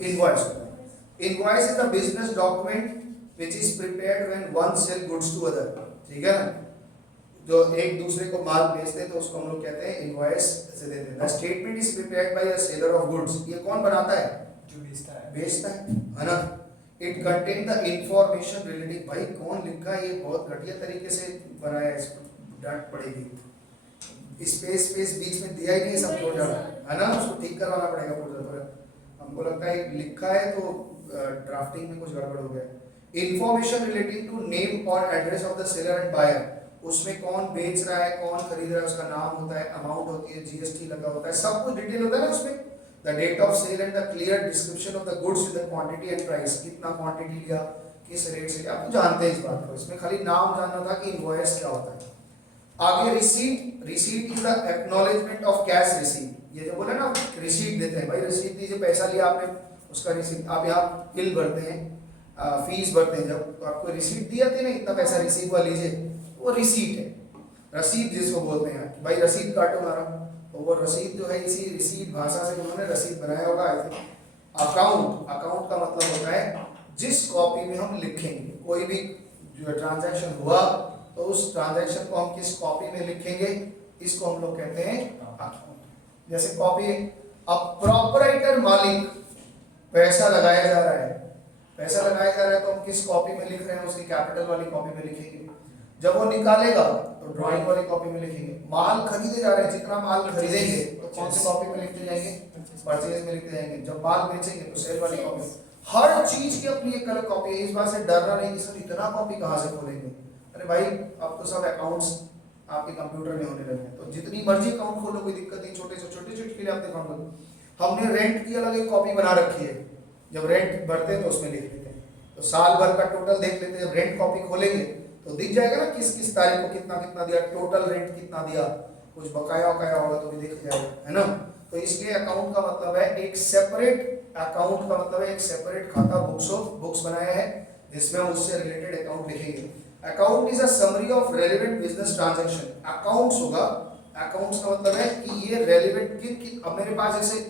इनवॉइस होता है। Invoice is a business document which is prepared when one sell goods to other, ठीक है ना, जो एक दूसरे को माल बेचते हैं तो उसको हम लोग कहते हैं इनवॉइस से देते हैं। The statement is prepared by the seller of goods, ये कौन बनाता है, जो बेचता है ना। It contain the information relative, भाई कौन लिखा है, ये बहुत घटिया तरीके से बनाया है, इसको डांट पड़ेगी। स्पेस स्पेस बीच में दिया ही नहीं सब छोड़ जाना है ना, उसको ठीक करवाना पड़ेगा पूरा। हमको लगता है लिखा है तो ड्राफ्टिंग में कुछ गड़बड़ हो गया। इंफॉर्मेशन रिलेटिंग टू नेम और address of the seller and buyer, उसमें कौन बेच रहा है कौन खरीद रहा है उसका नाम होता है, अमाउंट होती है, जीएसटी लगा होता है, सब कुछ डिटेल होता है ना उसमें। The date of sale and the clear description of the goods with the quantity and price, कितना क्वांटिटी लिया, किस रेट से लिया, आप तो जानते हैं इस बात को। इसमें खाली नाम जानना था कि इनवॉइस क्या होता है। आगे receipt, receipt is the acknowledgement of cash receipt. ये जो बोले ना रिसीट देते हैं, भाई रिसीट दीजिए, पैसा लिया आपने उसका रिसीट। आप यहाँ बिल भरते हैं, फीस भरते हैं, जब तो आपको रिसीट दिया थे ना इतना पैसा रिसीट हुआ लीजिए, वो रिसीट है, रसीद जिसको बोलते हैं कि भाई रसीद काटो हमारा, तो वो रसीद जो है इसी रिसीट भाषा से उन्होंने रसीद बनाया होगा। अकाउंट, अकाउंट का मतलब होता है जिस कॉपी में हम लिखेंगे कोई भी जो ट्रांजैक्शन हुआ तो उस ट्रांजैक्शन को हम किस कॉपी में लिखेंगे, इसको हम लोग कहते हैं अकाउंट। जैसे कॉपी, अब प्रोपराइटर मालिक, पैसा लगाया जा रहा है, पैसा लगाया जा रहा है तो हम किस कॉपी में लिख रहे हैं, उसकी कैपिटल वाली कॉपी में लिखेंगे। जब वो निकालेगा तो ड्राइंग वाली कॉपी में लिखेंगे। माल खरीदे जा रहे हैं, जितना माल खरीदेंगे तो कौन सी कॉपी में लिखते जाएंगे, परचेज में लिखते जाएंगे। जब माल बेचेंगे तो सेल वाली कॉपी। हर चीज की अपनी एक अलग कॉपी है। इस बात से डरना नहीं कि सर इतना कॉपी कहाँ से खोलेंगे, अरे भाई अब तो सब अकाउंट्स आपके कंप्यूटर में होने लगे हैं, तो जितनी मर्जी अकाउंट खोलो कोई दिक्कत नहीं, छोटे से छोटे के लिए आप अकाउंट। हमने रेंट की अलग एक कॉपी बना रखी है, जब रेंट भरते हैं तो उसमें लिख लेते हैं, तो साल भर का टोटल देख लेते हैं। जब रेंट कॉपी खोलेंगे तो दिख जाएगा ना किस किस तारीख को कितना कितना दिया, टोटल रेंट कितना दिया, कुछ बकाया वकाया होगा तो भी दिख जाएगा, है ना। तो इसलिए अकाउंट का मतलब है एक सेपरेट, अकाउंट का मतलब है एक सेपरेट खाता, बुक्स बनाया है जिसमें हम उससे रिलेटेड अकाउंट लिखेंगे। Account is a summary of relevant business transaction. Accounts होगा, अकाउंट्स का मतलब है कि ये रेलेवेंट की अब मेरे पास जैसे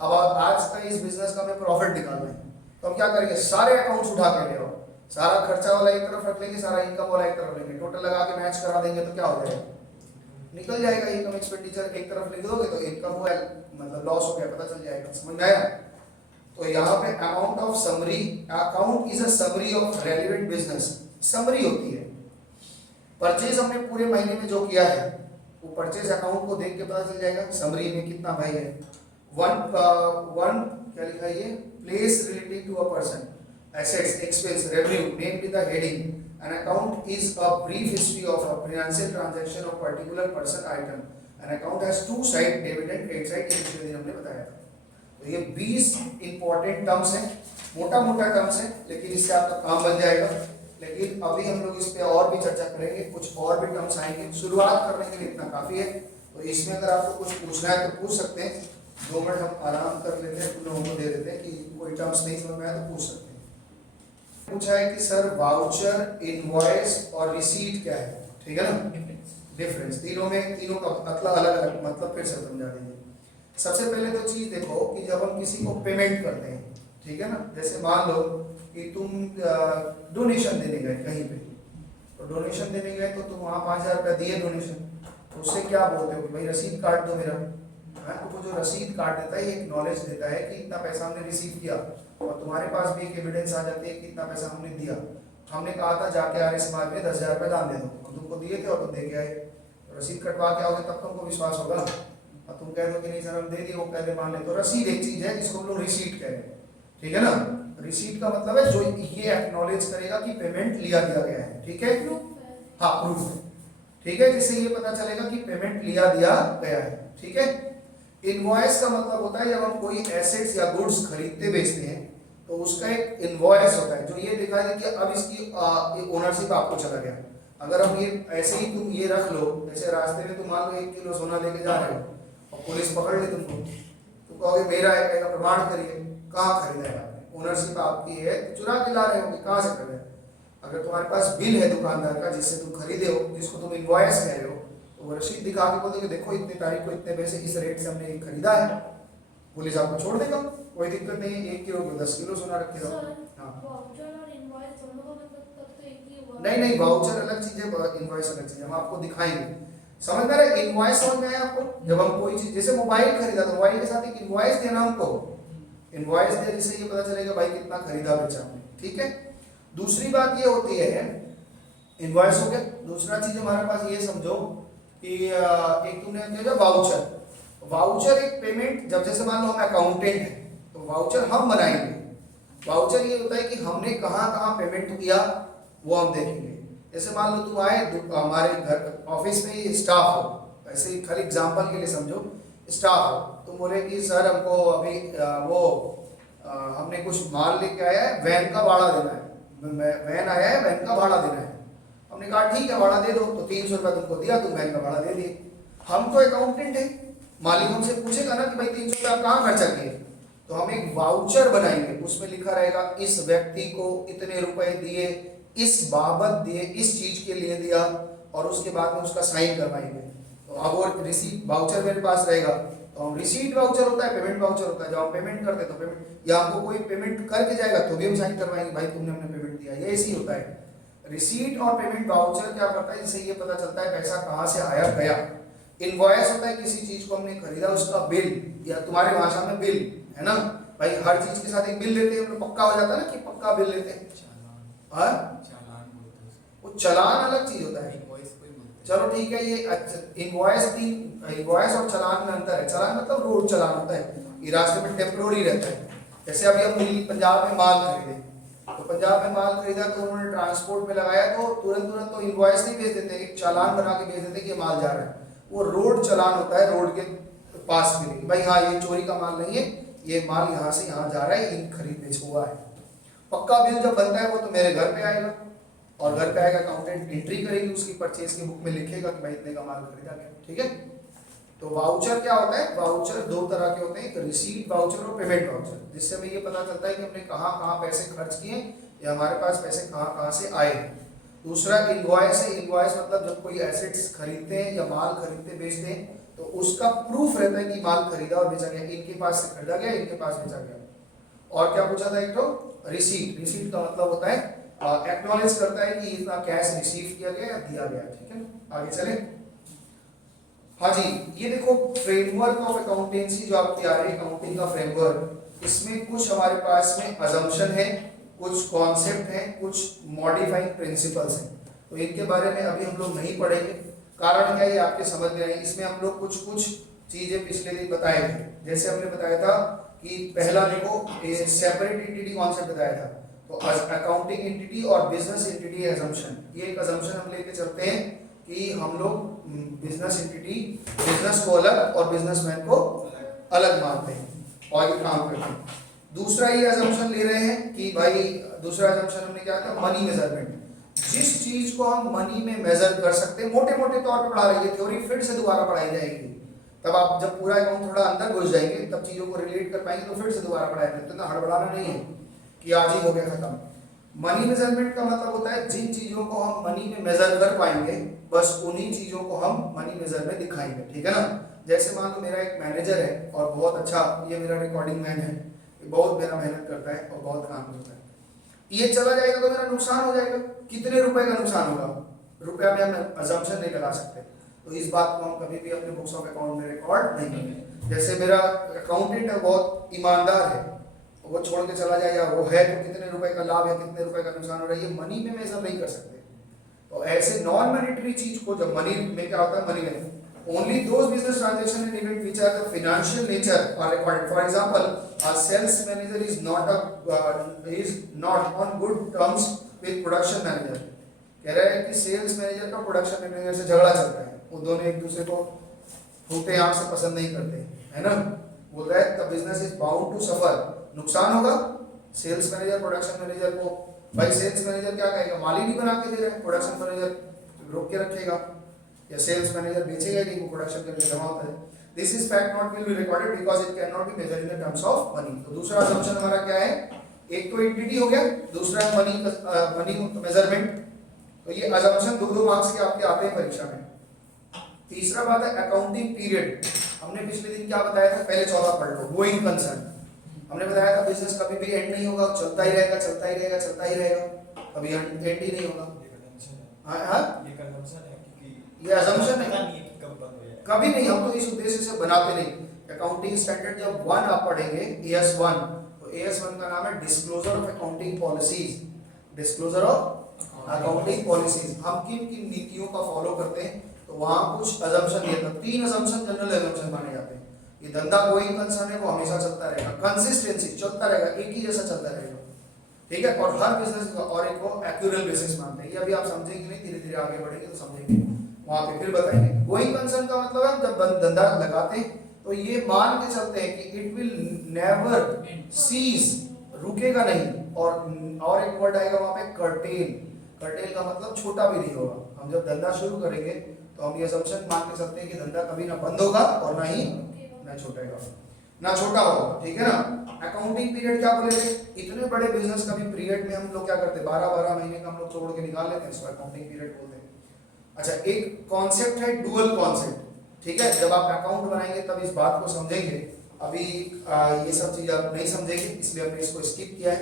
अब आज का इस बिजनेस का हमें प्रॉफिट निकालना है तो हम क्या करेंगे, सारे अकाउंट्स उठा कर ले आओ, सारा खर्चा वाला एक तरफ रख लेंगे, सारा इनकम वाला एक तरफ लेंगे, टोटल लगा के मैच करा देंगे तो क्या हो जाएगा, निकल जाएगा। इनकम एक्सपेंडिचर एक तरफ लिख दोगे तो इनकम हुआ मतलब लॉस हो गया पता चल जाएगा, समझ में आया। तो यहाँ पे amount of summary, account is a summary of relevant business, summary होती है। परचेज हमने पूरे महीने में जो किया है वो परचेज अकाउंट को देख के पता चल जाएगा, समरी में कितना भाई है। वन क्या लिखा है ये, place relating to a person, assets, expense, revenue named in the heading. An account is a brief history of a financial transaction of particular person item. An account has two sides, debit and credit side, ये पिछले दिन हमने बताया था। तो ये 20 important terms हैं, मोटा मोटा टर्म्स हैं, लेकिन इससे आपका काम बन जाएगा। लेकिन अभी हम लोग इस पे और भी चर्चा करेंगे, कुछ और भी टर्म्स आएंगे, शुरुआत करने के लिए इतना काफी है। तो इसमें अगर आपको कुछ पूछना है तो पूछ सकते हैं, 2 मिनट हम आराम कर लेते हैं, तुम लोगों को दे देते हैं कि कोई टर्म्स नहीं समझ में आया तो पूछ सकते हैं। पूछा है कि सर वाउचर, इनवॉइस और रिसीट क्या है, ठीक है ना, डिफरेंस तीनों में, तीनों का मतलब अलग अलग मतलब फिर से समझा दीजिए। सबसे पहले तो चीज देखो कि जब हम किसी को पेमेंट करते हैं, ठीक है ना, जैसे मान लो कि तुम डोनेशन देने गए कहीं पे, तो डोनेशन देने गए तो तुम वहाँ 5000 रुपया दिए डोनेशन, तो उससे क्या बोलते हो कि भाई रसीद काट दो मेरा, है, तो वो जो रसीद काट देता है ये एक नॉलेज देता है कि इतना पैसा हमने रिसीव किया, और तुम्हारे पास भी एक एविडेंस आ जाती है कि इतना पैसा हमने दिया। हमने कहा था जाके आर एस मार्ग में 10,000 रुपये दान दे दो, हम तुमको दिए थे और तुम दे के आए, तो रसीद कटवा के आओगे तब तुमको विश्वास होगा। और तुम कह दो कि नहीं सर हम दे दिए, वो कह दे मान ले, तो रसीद एक चीज है जिसको हम लोग रिसीट कह रहे हैं, ठीक है ना। रिसीट का मतलब है जो ये एक्नॉलेज करेगा कि पेमेंट लिया दिया गया है, ठीक है, प्रूफ है। हाँ प्रूफ है, ठीक है, जिससे ये पता चलेगा कि पेमेंट लिया दिया गया है, ठीक है। इनवॉइस का मतलब होता है जब हम कोई एसेट्स या गुड्स खरीदते बेचते हैं तो उसका एक इनवॉइस होता है जो ये दिखाएगा कि अब इसकी ओनरशिप आपको चला गया। अगर हम ये ऐसे ही तुम ये रख लो, जैसे रास्ते में तुम मान लो 1 किलो सोना लेके जा रहे हो और पुलिस पकड़ ले तुमको, तो कहोगे मेरा है, कहेगा प्रमाण करिए, कहाँ खरीदा है आपने, ओनरशिप आपकी है, चुरा के ला रहे हो, कहाँ से खरीदा है। अगर तुम्हारे पास बिल है दुकानदार का जिससे तुम खरीदे हो, जिसको तुम इनवॉइस कह रहे हो, तो वो रसीद दिखा के बोलोगे देखो इतनी तारीख को इतने पैसे इस रेट से हमने ये खरीदा है, पुलिस आपको छोड़ देगा, कोई दिक्कत नहीं है। 1 किलो को 10 किलो सोना रखे रहो। हाँ वाउचर और इनवॉइस दोनों का मतलब तब तो एक ही हुआ। नहीं, वाउचर अलग चीज है, इनवॉइस अलग चीज है, हम आपको दिखाएंगे। समझ में आ रहा है, इनवॉइस समझ में आया आपको। जब हम कोई चीज जैसे मोबाइल खरीदा तो मोबाइल के साथ एक इनवॉइस देना हमको, इनवॉइस दे जिससे ये पता चलेगा भाई कितना खरीदा बेचा हमने, ठीक है। दूसरी बात ये होती है, इनवॉइस हो गया। दूसरा चीज हमारे पास ये समझो कि एक तुमने किया वाउचर। वाउचर एक पेमेंट, जब जैसे मान लो हम अकाउंटेंट हैं तो वाउचर हम बनाएंगे। वाउचर ये होता है कि हमने कहाँ कहाँ पेमेंट किया वो हम देखेंगे। जैसे मान लो तुम आए हमारे घर ऑफिस में स्टाफ हो, ऐसे ही खाली एग्जांपल के लिए समझो, स्टाफ हो, तुम बोले कि सर हमको अभी हमने कुछ माल लेके आया है, वैन का भाड़ा देना है, वैन आया है, वैन का भाड़ा देना है। हमने कहा ठीक है भाड़ा दे दो, तो 300 रुपया तुमको दिया, तुम वैन का भाड़ा दे दिए। हम तो अकाउंटेंट है, मालिक हमसे पूछेगा ना कि भाई 300 रुपया कहाँ खर्चा किए, तो हम एक वाउचर बनाएंगे, उसमें लिखा रहेगा इस व्यक्ति को इतने रुपए दिए, इस बाबत दिए, इस चीज के लिए दिया, और उसके बाद में उसका साइन करवाएंगे। तो अब वो रिसीट वाउचर मेरे पास रहेगा, तो हम रिसीट वाउचर होता है, पेमेंट वाउचर होता है। जब हम पेमेंट करते हैं तो पेमेंट, या हमको कोई पेमेंट करके जाएगा तो भी हम साइन करवाएंगे भाई तुमने हमने पेमेंट दिया, ये ऐसे ही होता है। रिसीट और पेमेंट वाउचर क्या करता है, जिससे ये पता चलता है पैसा कहाँ से आया गया। इनवॉइस होता है किसी चीज को हमने खरीदा उसका बिल, या तुम्हारे भाषा में बिल है ना भाई, हर चीज के साथ एक बिल लेते हैं, पक्का हो जाता है ना कि पक्का बिल लेते हैं। वो चालान अलग चीज होता है, चलो ठीक है। ये इनवॉइस और चालान में अंतर है। चालान मतलब रोड चालान होता है, ये रास्ते में टेम्पोररी रहता है। जैसे अभी हम पंजाब में माल खरीदे, तो पंजाब में माल खरीदा तो उन्होंने ट्रांसपोर्ट में लगाया, तो तुरंत तो इनवॉइस नहीं भेज देते, एक चालान बना के भेज देते कि ये माल जा रहा है। वो रोड चालान होता है, रोड के पास में भाई हाँ ये चोरी का माल नहीं है, ये माल यहाँ से यहाँ जा रहा है, इन खरीद बेच हुआ है। पक्का बिल जब बनता है वो तो मेरे घर पे आएगा, और घर पे आएगा, अकाउंटेंट एंट्री करेगी, उसकी परचेज की बुक में लिखेगा कि भाई इतने का माल खरीदा गया, ठीक है। तो वाउचर क्या होता है, वाउचर 2 तरह के होते हैं, एक रिसीट वाउचर और पेमेंट वाउचर, जिससे हमें ये पता चलता है कि हमने कहाँ कहाँ पैसे खर्च किए या हमारे पास पैसे कहाँ कहाँ से आए। दूसरा इनवॉइस है। इनवॉइस मतलब जब कोई एसेट्स खरीदते हैं या माल खरीदते बेचते हैं तो उसका प्रूफ रहता है कि माल खरीदा और बेचा गया, इनके पास से खरीदा गया, इनके पास बेचा गया। और क्या पूछा था, एक तो रिसीट। रिसीट का मतलब होता है एक्नॉलेज करता है कि इतना कैश रिसीव किया गया या दिया गया, ठीक है। आगे चले। हाँ जी, ये देखो फ्रेमवर्क ऑफ अकाउंटेंसी जो आपकी आ रही है, अकाउंटिंग का फ्रेमवर्क, इसमें कुछ हमारे पास में अजम्पशन है, कुछ कॉन्सेप्ट हैं, कुछ मॉडिफाइंग प्रिंसिपल्स हैं। तो इनके बारे में अभी हम लोग नहीं पढ़ेंगे, कारण क्या है आपके समझ में आएगी। इसमें हम लोग कुछ चीजें पिछले दिन बताए थे। जैसे हमने बताया था कि पहला देखो सेपरेट एंटिटी कॉन्सेप्ट बताया था, तो अकाउंटिंग एंटिटी और बिजनेस एंटिटी अजम्पशन, ये एक अजम्पशन हम लेके चलते हैं कि हम लोग बिजनेस एंटिटी, बिजनेस को अलग और बिजनेसमैन को अलग मानते हैं और ये काम करते हैं। दूसरा ये अजम्पशन ले रहे हैं कि भाई, दूसरा अजम्पशन हमने क्या किया, मनी मेजरमेंट। जिस चीज को हम मनी में मेजर कर सकते हैं, मोटे मोटे तौर पे पढ़ा रही है थ्योरी, फिर से दोबारा पढ़ाई जाएगी। तब आप जब पूरा अकाउंट थोड़ा अंदर घुस जाएंगे तब चीजों को रिलेट कर पाएंगे, तो फिर से दोबारा पढ़ाई जाएगी। तो इतना हड़बड़ाना नहीं है कि आज ही हो गया खत्म। मनी मेजरमेंट का मतलब होता है जिन चीजों को हम मनी में मेजर कर पाएंगे बस उन्हीं चीजों को हम मनी मेजर में दिखाएंगे, ठीक है ना। जैसे मान लो मेरा एक मैनेजर है और बहुत अच्छा, ये मेरा रिकॉर्डिंग मैन है, बहुत मेरा मेहनत करता है और बहुत काम करता है, ये चला जाएगा तो मेरा नुकसान हो जाएगा। कितने रुपए का नुकसान होगा, रुपया में हम अजम्पशन नहीं लगा सकते। तो इस बात को हम कभी भी अपने बुक्स ऑफ अकाउंट में रिकॉर्ड नहीं करेंगे। जैसे मेरा अकाउंटेंट है, बहुत ईमानदार है, वो छोड़ के चला जाए या वो है तो कितने रुपए का लाभ है कितने रुपए का नुकसान हो रहा है, ये मनी में मेजर नहीं कर सकते। तो ऐसे नॉन मॉनेटरी चीज को जब मनी में क्या होता है, मनी में only those business transaction and event which are the financial nature are recorded. For example, a sales manager is not on good terms with production manager. कह रहा है कि सेल्स मैनेजर का प्रोडक्शन मैनेजर से झगड़ा चलता है, वो दोनों एक दूसरे को फूटे आंख से पसंद नहीं करते, है ना। बोल रहा है the business is bound to suffer, नुकसान होगा सेल्स मैनेजर प्रोडक्शन मैनेजर को। भाई सेल्स मैनेजर क्या कहेगा, माल ही नहीं बना के दे रहा है, प्रोडक्शन मैनेजर रोक के रखेगा, या सेल्स मैनेजर बेचेगा ही नहीं, वो प्रोडक्शन करके जमा होता है। This is fact not will be recorded because it can not be measured in the terms of money. तो दूसरा असम्पशन हमारा क्या है, एक तो एंटिटी हो गया, दूसरा मनी मेजरमेंट। तो ये असम्पशन दो मार्क्स के आपके आते हैं परीक्षा में। तीसरा बात है अकाउंटिंग पीरियड। हमने पिछले दिन क्या बताया था, पहले 14 पढ़ लो, गोइंग कंसर्न। हमने बताया था बिजनेस कभी भी एंड नहीं होगा, चलता ही रहेगा चलता ही रहेगा चलता ही रहेगा, कभी एंड ही नहीं होगा। ये असम्पशन है, कभी नहीं, हम तो इस उद्देश्य से बनाते नहीं। अकाउंटिंग स्टैंडर्ड जब 1 आप पढ़ेंगे AS1, तो AS1 का नाम है disclosure of accounting policies. Disclosure of accounting policies, हम किन किन नीतियों का फॉलो करते हैं, तो वहां कुछ असम्पशन दिए थे। 3 असम्पशन जनरल असम्पशन माने जाते हैं। ये धंधा गोइंग कंसर्न है, वो हमेशा चलता रहेगा, कंसिस्टेंसी चलता रहेगा, एक ही जैसा चलता रहेगा, ठीक है। और हर बिजनेस का और एक को एक्यूरल बेसिस मानते हैं। ये अभी आप समझेंगे नहीं, धीरे धीरे आगे बढ़ेंगे तो समझेंगे, वहां पे फिर बताएंगे। गोइंग कंसर्न का मतलब है जब धंधा लगाते हैं तो ये मान के चलते हैं कि इट विल नेवर सीज, रुकेगा नहीं। और एक वर्ड आएगा वहां पे कर्टेल। कर्टेल का मतलब छोटा भी नहीं होगा। हम जब धंधा शुरू करेंगे तो हम ये असम्पशन मान के चलते हैं कि धंधा कभी ना बंद होगा और ना ही ना छोटा होगा, ठीक है ना। अकाउंटिंग पीरियड क्या बोले थे, इतने बड़े बिजनेस का भी पीरियड में हम लोग क्या करते हैं, 12-12 महीने का हम लोग तोड़ के निकाल लेते हैं, इसको अकाउंटिंग पीरियड बोलते हैं। अच्छा, एक कॉन्सेप्ट है डुअल कॉन्सेप्ट, ठीक है। जब आप अकाउंट बनाएंगे तब इस बात को समझेंगे, अभी ये सब चीज आप नहीं समझेंगे, इसलिए हमने इसको स्किप किया है।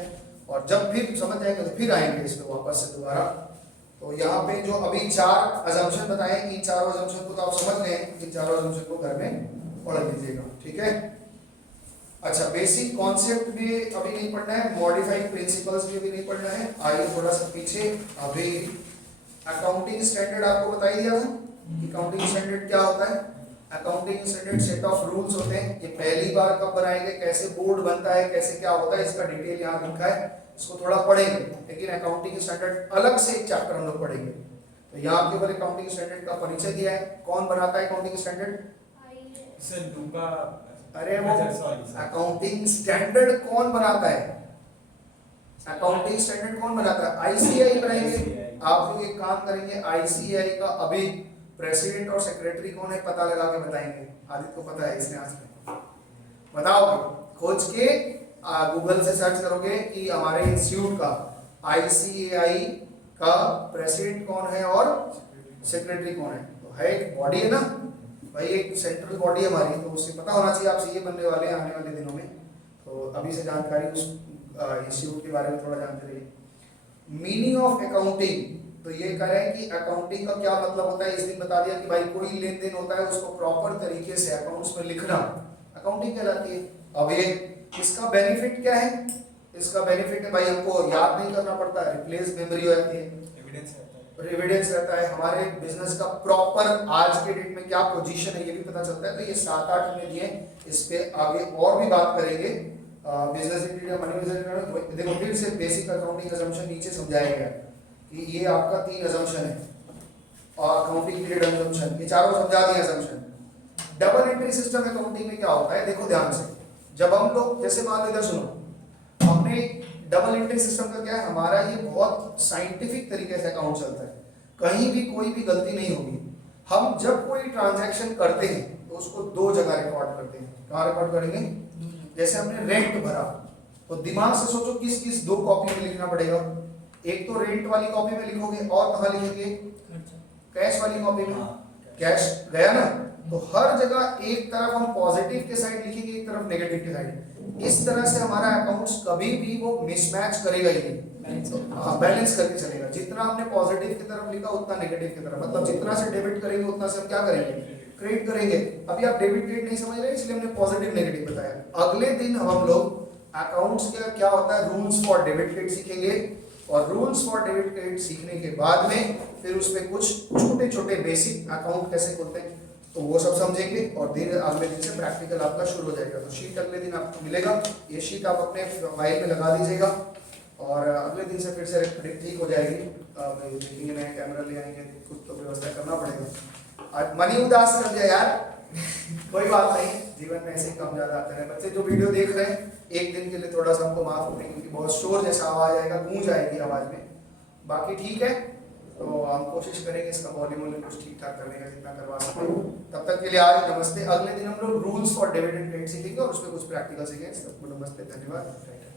और जब फिर समझ जाएंगे तो फिर आएंगे इस पे वापस से दोबारा। तो यहाँ पे जो अभी 4 असम्पशन बताए, इन चारों असम्पशन को तो आप समझ गए, इन चारों असम्पशन को घर में पढ़ लीजिएगा, ठीक है। अच्छा, बेसिक कॉन्सेप्ट भी अभी नहीं पढ़ना है, मॉडिफाइड प्रिंसिपल्स भी अभी नहीं पढ़ना है। आइए थोड़ा सा पीछे, अभी अकाउंटिंग स्टैंडर्ड आपको बता ही दिया था। अकाउंटिंग स्टैंडर्ड क्या होता है, accounting standard set of rules होते हैं। ये पहली बार कब बनाएंगे, कैसे बोर्ड बनता है, कैसे क्या होता है, इसका डिटेल यहाँ लिखा है, इसको थोड़ा पढ़ेंगे। लेकिन अकाउंटिंग स्टैंडर्ड अलग से एक चैप्टर हम लोग पढ़ेंगे। तो यहाँ केवल अकाउंटिंग स्टैंडर्ड का परिचय दिया है। कौन बनाता है अकाउंटिंग स्टैंडर्ड, अरे वो अकाउंटिंग स्टैंडर्ड कौन बनाता है, अकाउंटिंग स्टैंडर्ड कौन बनाता है, ICAI बनाएंगे। आप लोग एक काम करेंगे, ICAI का अभी प्रेसिडेंट और सेक्रेटरी कौन है पता लगा के बताएंगे। आदित्य को पता है, इसने आज बताओ, खोज के गूगल से सर्च करोगे कि हमारे इंस्टीट्यूट का ICAI का प्रेसिडेंट कौन है और सेक्रेटरी कौन है। तो है एक बॉडी है ना भाई, एक सेंट्रल बॉडी है हमारी, तो उससे पता होना चाहिए। आप सीए बनने वाले हैं आने वाले दिनों में, तो अभी से जानकारी उस इंस्टीट्यूट के बारे में थोड़ा जानते रहिए। मीनिंग ऑफ अकाउंटिंग, तो ये कह रहे हैं कि अकाउंटिंग का क्या मतलब होता है। इस दिन बता दिया कि भाई कोई लेन देन होता है उसको प्रॉपर तरीके से अकाउंट्स में लिखना अकाउंटिंग कहलाती है। अब ये इसका बेनिफिट क्या है, इसका बेनिफिट है भाई हमको याद नहीं करना पड़ता, रिप्लेस मेमोरी हो जाती है, एविडेंस रहता है, हमारे बिजनेस का प्रॉपर आज के डेट में क्या पोजीशन है ये भी पता चलता है। तो ये 7-8 हमने दिए, इस पे आगे और भी बात करेंगे। बिजनेस इंटीरियर मनी मेजरमेंट, देखो फिर से बेसिक अकाउंटिंग असम्पशन नीचे समझाया गया कि ये आपका 3 असम्पशन है और अकाउंटिंग पीरियड असम्पशन, ये चारों समझा दिए assumption. Double entry system accounting में क्या होता है, देखो ध्यान से, जब हम लोग जैसे मान लो इधर सुनो, हमने डबल एंट्री सिस्टम का क्या है, हमारा ये बहुत साइंटिफिक तरीके से अकाउंट चलता है, कहीं भी कोई भी गलती नहीं होगी। हम जब कोई ट्रांजैक्शन करते हैं तो उसको 2 जगह रिकॉर्ड करते हैं। कहाँ रिकॉर्ड करेंगे, जैसे हमने रेंट भरा तो दिमाग से सोचो किस किस 2 कॉपी में लिखना पड़ेगा। एक तो रेंट वाली कॉपी में लिखोगे और कहाँ लिखेंगे, कैश वाली कॉपी में। कैश गया ना, तो हर जगह एक तरफ हम पॉजिटिव के साइड लिखेंगे, एक तरफ नेगेटिव के साइड। इस तरह से हमारा अकाउंट्स कभी भी वो मिसमैच करेगा ही नहीं, तो बैलेंस करके चलेगा। जितना हमने पॉजिटिव की तरफ लिखा उतना नेगेटिव की तरफ, मतलब जितना से डेबिट करेंगे उतना से हम क्या करेंगे, क्रेडिट करेंगे। अभी आप डेबिट क्रेडिट नहीं समझ रहे, इसलिए हमने पॉजिटिव नेगेटिव बताया। अगले दिन हम लोग अकाउंट्स का क्या होता है, रूल्स फॉर डेबिट क्रेडिट सीखेंगे, और रूल्स फॉर डेबिट क्रेडिट सीखने के बाद में फिर उसमें कुछ छोटे छोटे बेसिक अकाउंट कैसे खोलते हैं तो वो सब समझेंगे, और अगले दिन से प्रैक्टिकल आपका शुरू हो जाएगा। तो शीट अगले दिन आपको मिलेगा, ये शीट आप अपने फाइल में लगा दीजिएगा, और अगले दिन से फिर से ठीक हो जाएगी। देखेंगे, नया कैमरा ले आएंगे, कुछ तो व्यवस्था करना पड़ेगा। आज मनी उदास कर दिया यार कोई बात नहीं, जीवन में ऐसे ही कम ज्यादा आते हैं। बच्चे जो वीडियो देख रहे हैं, एक दिन के लिए थोड़ा सा हमको माफ करें, क्योंकि बहुत शोर जैसा आवाज आएगा, गूंज आएगी आवाज में। बाकी ठीक है, तो हम कोशिश करेंगे इसका वॉल्यूम कुछ ठीक ठाक करने का, जितना करवा सकते हैं। तब तक के लिए आज नमस्ते। अगले दिन हम लोग rules for debit and credit सीखेंगे और उसमें कुछ प्रैक्टिकल सीखेंगे। सबको नमस्ते, धन्यवाद।